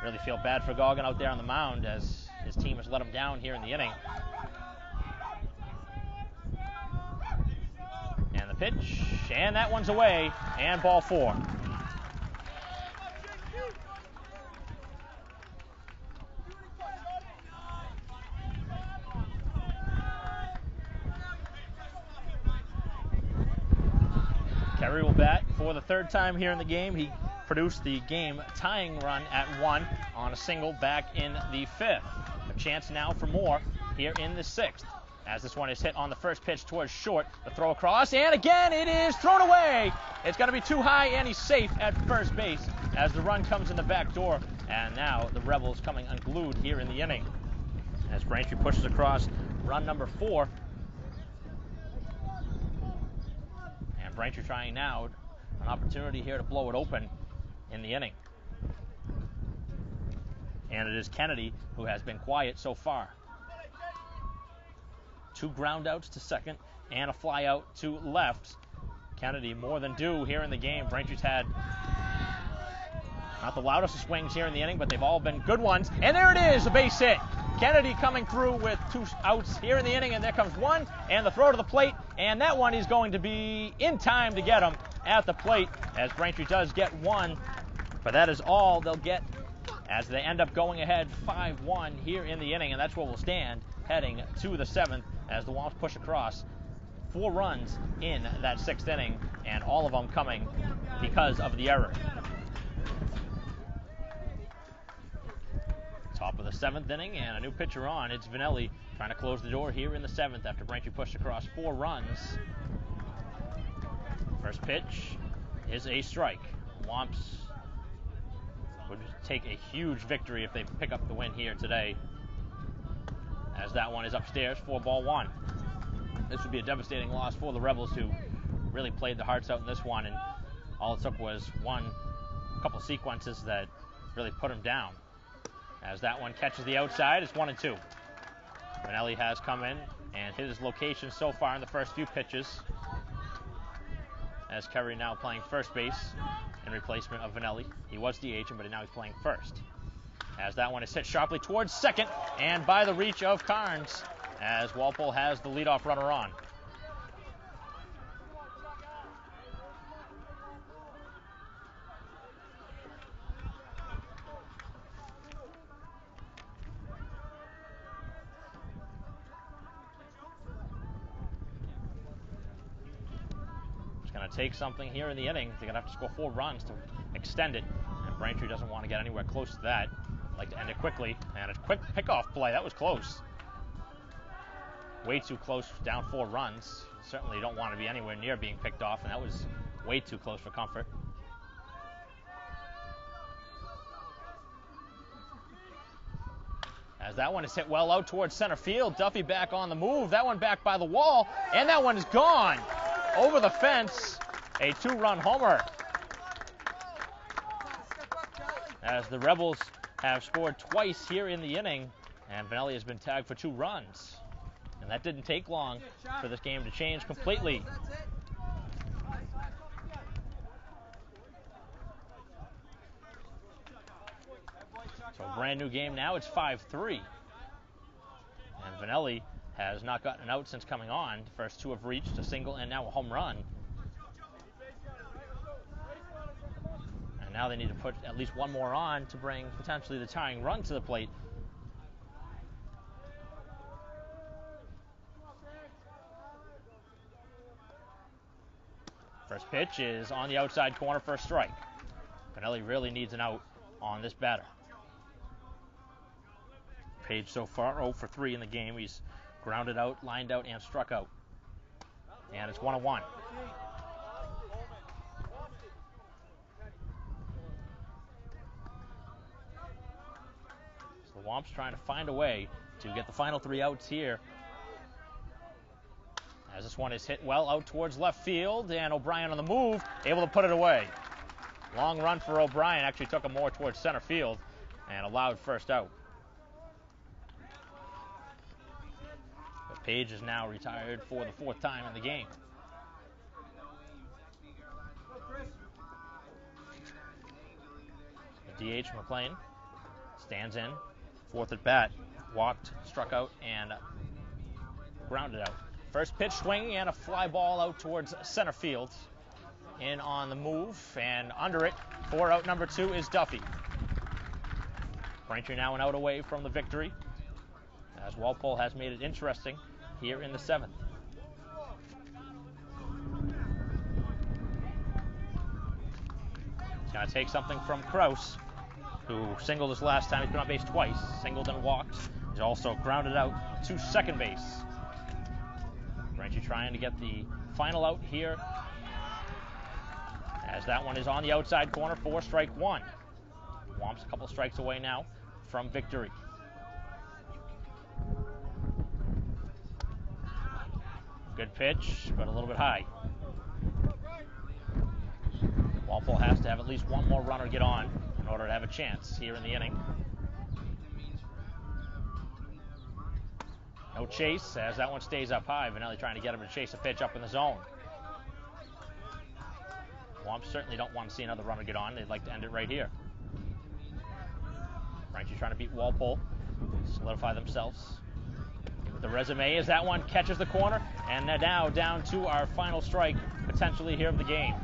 really feel bad for Goggin out there on the mound as his team has let him down here in the inning. And the pitch, and that one's away, and ball 4. Kerry will bat for the 3rd time here in the game. He produced the game-tying run at 1 on a single back in the 5th. A chance now for more here in the 6th. As this one is hit on the first pitch towards short. The throw across, and again it is thrown away. It's going to be too high, and he's safe at first base as the run comes in the back door. And now the Rebels coming unglued here in the inning. As Braintree pushes across run number 4. Braintree trying now an opportunity here to blow it open in the inning. And it is Kennedy who has been quiet so far. 2 ground outs to second and a fly out to left. Kennedy more than due here in the game. Braintree's had not the loudest of swings here in the inning, but they've all been good ones. And there it is, a base hit. Kennedy coming through with 2 outs here in the inning, and there comes 1, and the throw to the plate, and that one is going to be in time to get him at the plate, as Braintree does get 1, but that is all they'll get as they end up going ahead 5-1 here in the inning, and that's where we'll stand heading to the 7th as the Womps push across 4 runs in that 6th inning, and all of them coming because of the error. Top of the 7th inning, and a new pitcher on. It's Vanelli trying to close the door here in the 7th after Braintree pushed across 4 runs. First pitch is a strike. Womps would take a huge victory if they pick up the win here today, as that one is upstairs for ball 1. This would be a devastating loss for the Rebels, who really played their hearts out in this one, and all it took was a couple sequences that really put them down. As that one catches the outside, it's 1-2. Vanelli has come in and hit his location so far in the first few pitches, as Kerry now playing first base in replacement of Vanelli. He was DHing, but now he's playing first. As that one is hit sharply towards second, and by the reach of Carnes, as Walpole has the leadoff runner on. Going to take something here in the inning. They're going to have to score 4 runs to extend it, and Braintree doesn't want to get anywhere close to that. Like to end it quickly, and a quick pickoff play. That was close. Way too close, down 4 runs. Certainly don't want to be anywhere near being picked off, and that was way too close for comfort. As that one is hit well out towards center field. Duffy back on the move. That one back by the wall, and that one is gone. Over the fence, a 2-run homer. As the Rebels have scored twice here in the inning, and Vanelli has been tagged for 2 runs. And that didn't take long for this game to change completely. So a brand new game now, it's 5-3. And Vanelli has not gotten an out since coming on. The first 2 have reached a single and now a home run. And now they need to put at least 1 more on to bring potentially the tying run to the plate. First pitch is on the outside corner for a strike. Vanelli really needs an out on this batter. Page so far 0 for 3 in the game. He's grounded out, lined out, and struck out. And it's 1-1. So the Womps trying to find a way to get the final 3 outs here. As this one is hit well out towards left field, and O'Brien on the move, able to put it away. Long run for O'Brien, actually took him more towards center field and allowed first out. Page is now retired for the 4th time in the game. The DH McLean stands in, 4th at bat, walked, struck out, and grounded out. First pitch swing and a fly ball out towards center field. In on the move, and under it for out number 2 is Duffy. Braintree now an out away from the victory, as Walpole has made it interesting here in the 7th. He's going to take something from Kraus, who singled his last time. He's been on base twice, singled and walked. He's also grounded out to second base. Braintree trying to get the final out here, as that one is on the outside corner for strike 1. Womps a couple strikes away now from victory. Good pitch, but a little bit high. Walpole has to have at least 1 more runner get on in order to have a chance here in the inning. No chase, as that one stays up high. Vanelli trying to get him to chase a pitch up in the zone. Womps certainly don't want to see another runner get on. They'd like to end it right here. Braintree trying to beat Walpole, solidify themselves. The resume is that one catches the corner, and now down to our final strike potentially here of the game.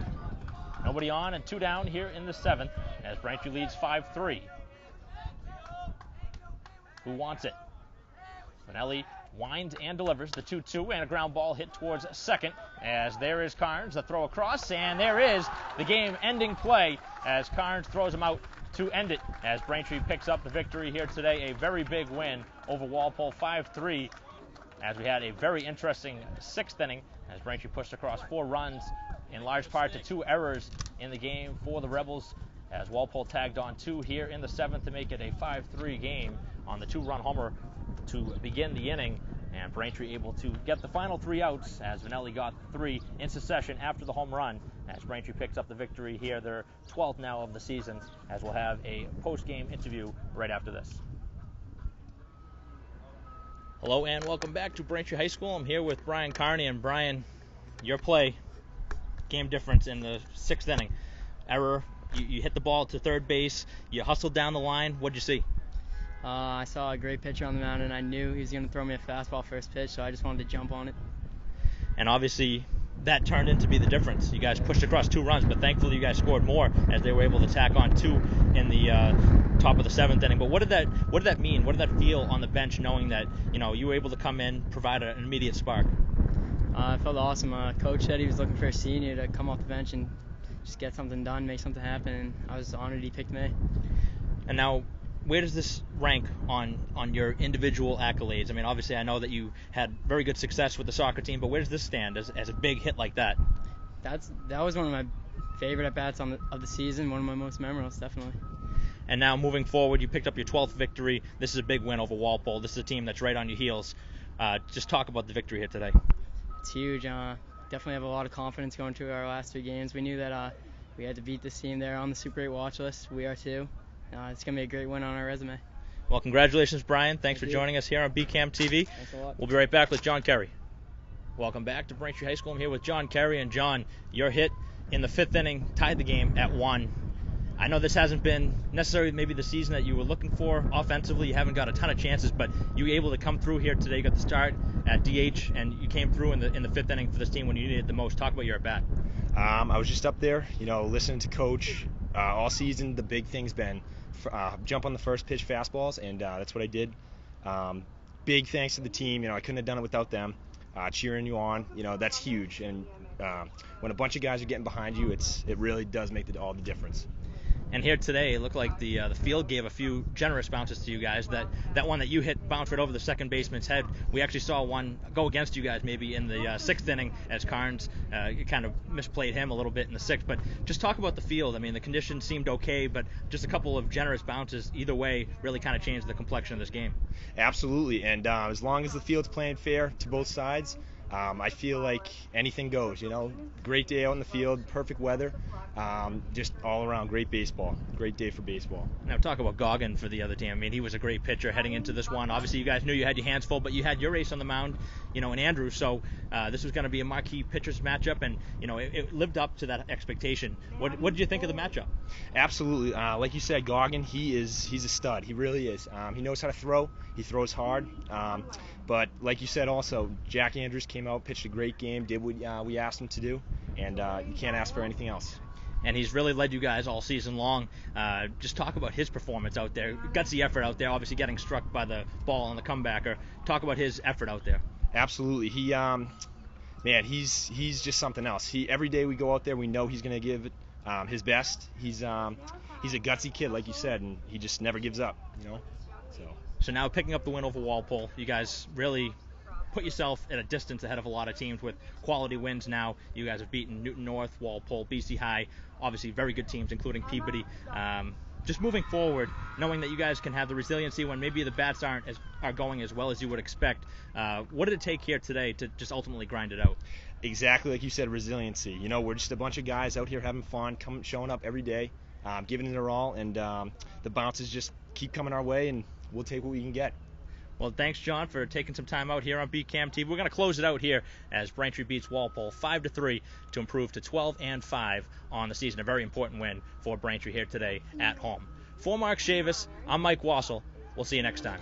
Nobody on and 2 down here in the 7th as Braintree leads 5-3. Who wants it? Vanelli winds and delivers the 2-2, and a ground ball hit towards second, as there is Carnes, the throw across, and there is the game-ending play as Carnes throws him out to end it, as Braintree picks up the victory here today. A very big win over Walpole, 5-3, as we had a very interesting sixth inning as Braintree pushed across 4 runs, in large part to 2 errors in the game for the Rebels, as Walpole tagged on 2 here in the 7th to make it a 5-3 game on the 2-run homer to begin the inning, and Braintree able to get the final 3 outs as Vanelli got 3 in succession after the home run, as Braintree picks up the victory here, their 12th now of the season, as we'll have a post-game interview right after this. Hello and welcome back to Braintree High School. I'm here with Brian Carney, and Brian, your play, game difference in the 6th inning. Error, you hit the ball to third base, you hustled down the line. What'd you see? I saw a great pitcher on the mound, and I knew he was going to throw me a fastball first pitch, so I just wanted to jump on it. And obviously, that turned into be the difference. You guys pushed across 2 runs, but thankfully you guys scored more as they were able to tack on 2 in the top of the 7th inning. But what did that mean? What did that feel on the bench, knowing that you were able to come in, provide an immediate spark? I felt awesome. Coach said he was looking for a senior to come off the bench and just get something done, make something happen, and I was honored he picked me. And now, where does this rank on your individual accolades? I mean, obviously I know that you had very good success with the soccer team, but where does this stand as a big hit like that? That was one of my favorite at-bats of the season, one of my most memorable, definitely. And now moving forward, you picked up your 12th victory. This is a big win over Walpole. This is a team that's right on your heels. Just talk about the victory here today. It's huge. Definitely have a lot of confidence going to our last 3 games. We knew that we had to beat this team. They're on the Super 8 watch list. We are too. It's going to be a great win on our resume. Well, congratulations, Brian. Thanks for joining us here on BCAM TV. Thanks a lot. We'll be right back with John Kerry. Welcome back to Braintree High School. I'm here with John Kerry. And John, your hit in the 5th inning tied the game at 1. I know this hasn't been necessarily maybe the season that you were looking for offensively. You haven't got a ton of chances, but you were able to come through here today. You got the start at DH, and you came through in the 5th inning for this team when you needed it the most. Talk about your at-bat. I was just up there, listening to Coach all season. The big thing's been jump on the first pitch fastballs, and that's what I did. Big thanks to the team. I couldn't have done it without them. Cheering you on, that's huge. And when a bunch of guys are getting behind you, it really does make all the difference. And here today, it looked like the field gave a few generous bounces to you guys. That one that you hit bounced right over the second baseman's head. We actually saw one go against you guys maybe in the 6th inning as Carnes kind of misplayed him a little bit in the 6th. But just talk about the field. I mean, the conditions seemed okay, but just a couple of generous bounces either way really kind of changed the complexion of this game. Absolutely, and as long as the field's playing fair to both sides, I feel like anything goes. Great day out in the field, perfect weather, just all around great baseball. Great day for baseball. Now talk about Goggin for the other team. I mean, he was a great pitcher heading into this one. Obviously, you guys knew you had your hands full, but you had your ace on the mound, in Andrew. So this was going to be a marquee pitchers matchup, and it lived up to that expectation. What did you think of the matchup? Absolutely. Like you said, Goggin, he's a stud. He really is. He knows how to throw. He throws hard. But like you said, also Jack Andrews came out, pitched a great game, did what we asked him to do, and you can't ask for anything else. And he's really led you guys all season long. Just talk about his performance out there. Gutsy effort out there, obviously getting struck by the ball on the comebacker. Talk about his effort out there. Absolutely. He's just something else. Every day we go out there, we know he's going to give his best. He's a gutsy kid, like you said, and he just never gives up, So now picking up the win over Walpole, you guys really put yourself at a distance ahead of a lot of teams with quality wins now. You guys have beaten Newton North, Walpole, BC High, obviously very good teams, including Peabody. Just moving forward, knowing that you guys can have the resiliency when maybe the bats are going as well as you would expect. What did it take here today to just ultimately grind it out? Exactly like you said, resiliency. We're just a bunch of guys out here having fun, showing up every day, giving it our all, and the bounces just keep coming our way, and we'll take what we can get. Well, thanks, John, for taking some time out here on BCAM TV. We're going to close it out here as Braintree beats Walpole 5-3 to improve to 12-5 on the season. A very important win for Braintree here today at home. For Mark Chavis, I'm Mike Wassel. We'll see you next time.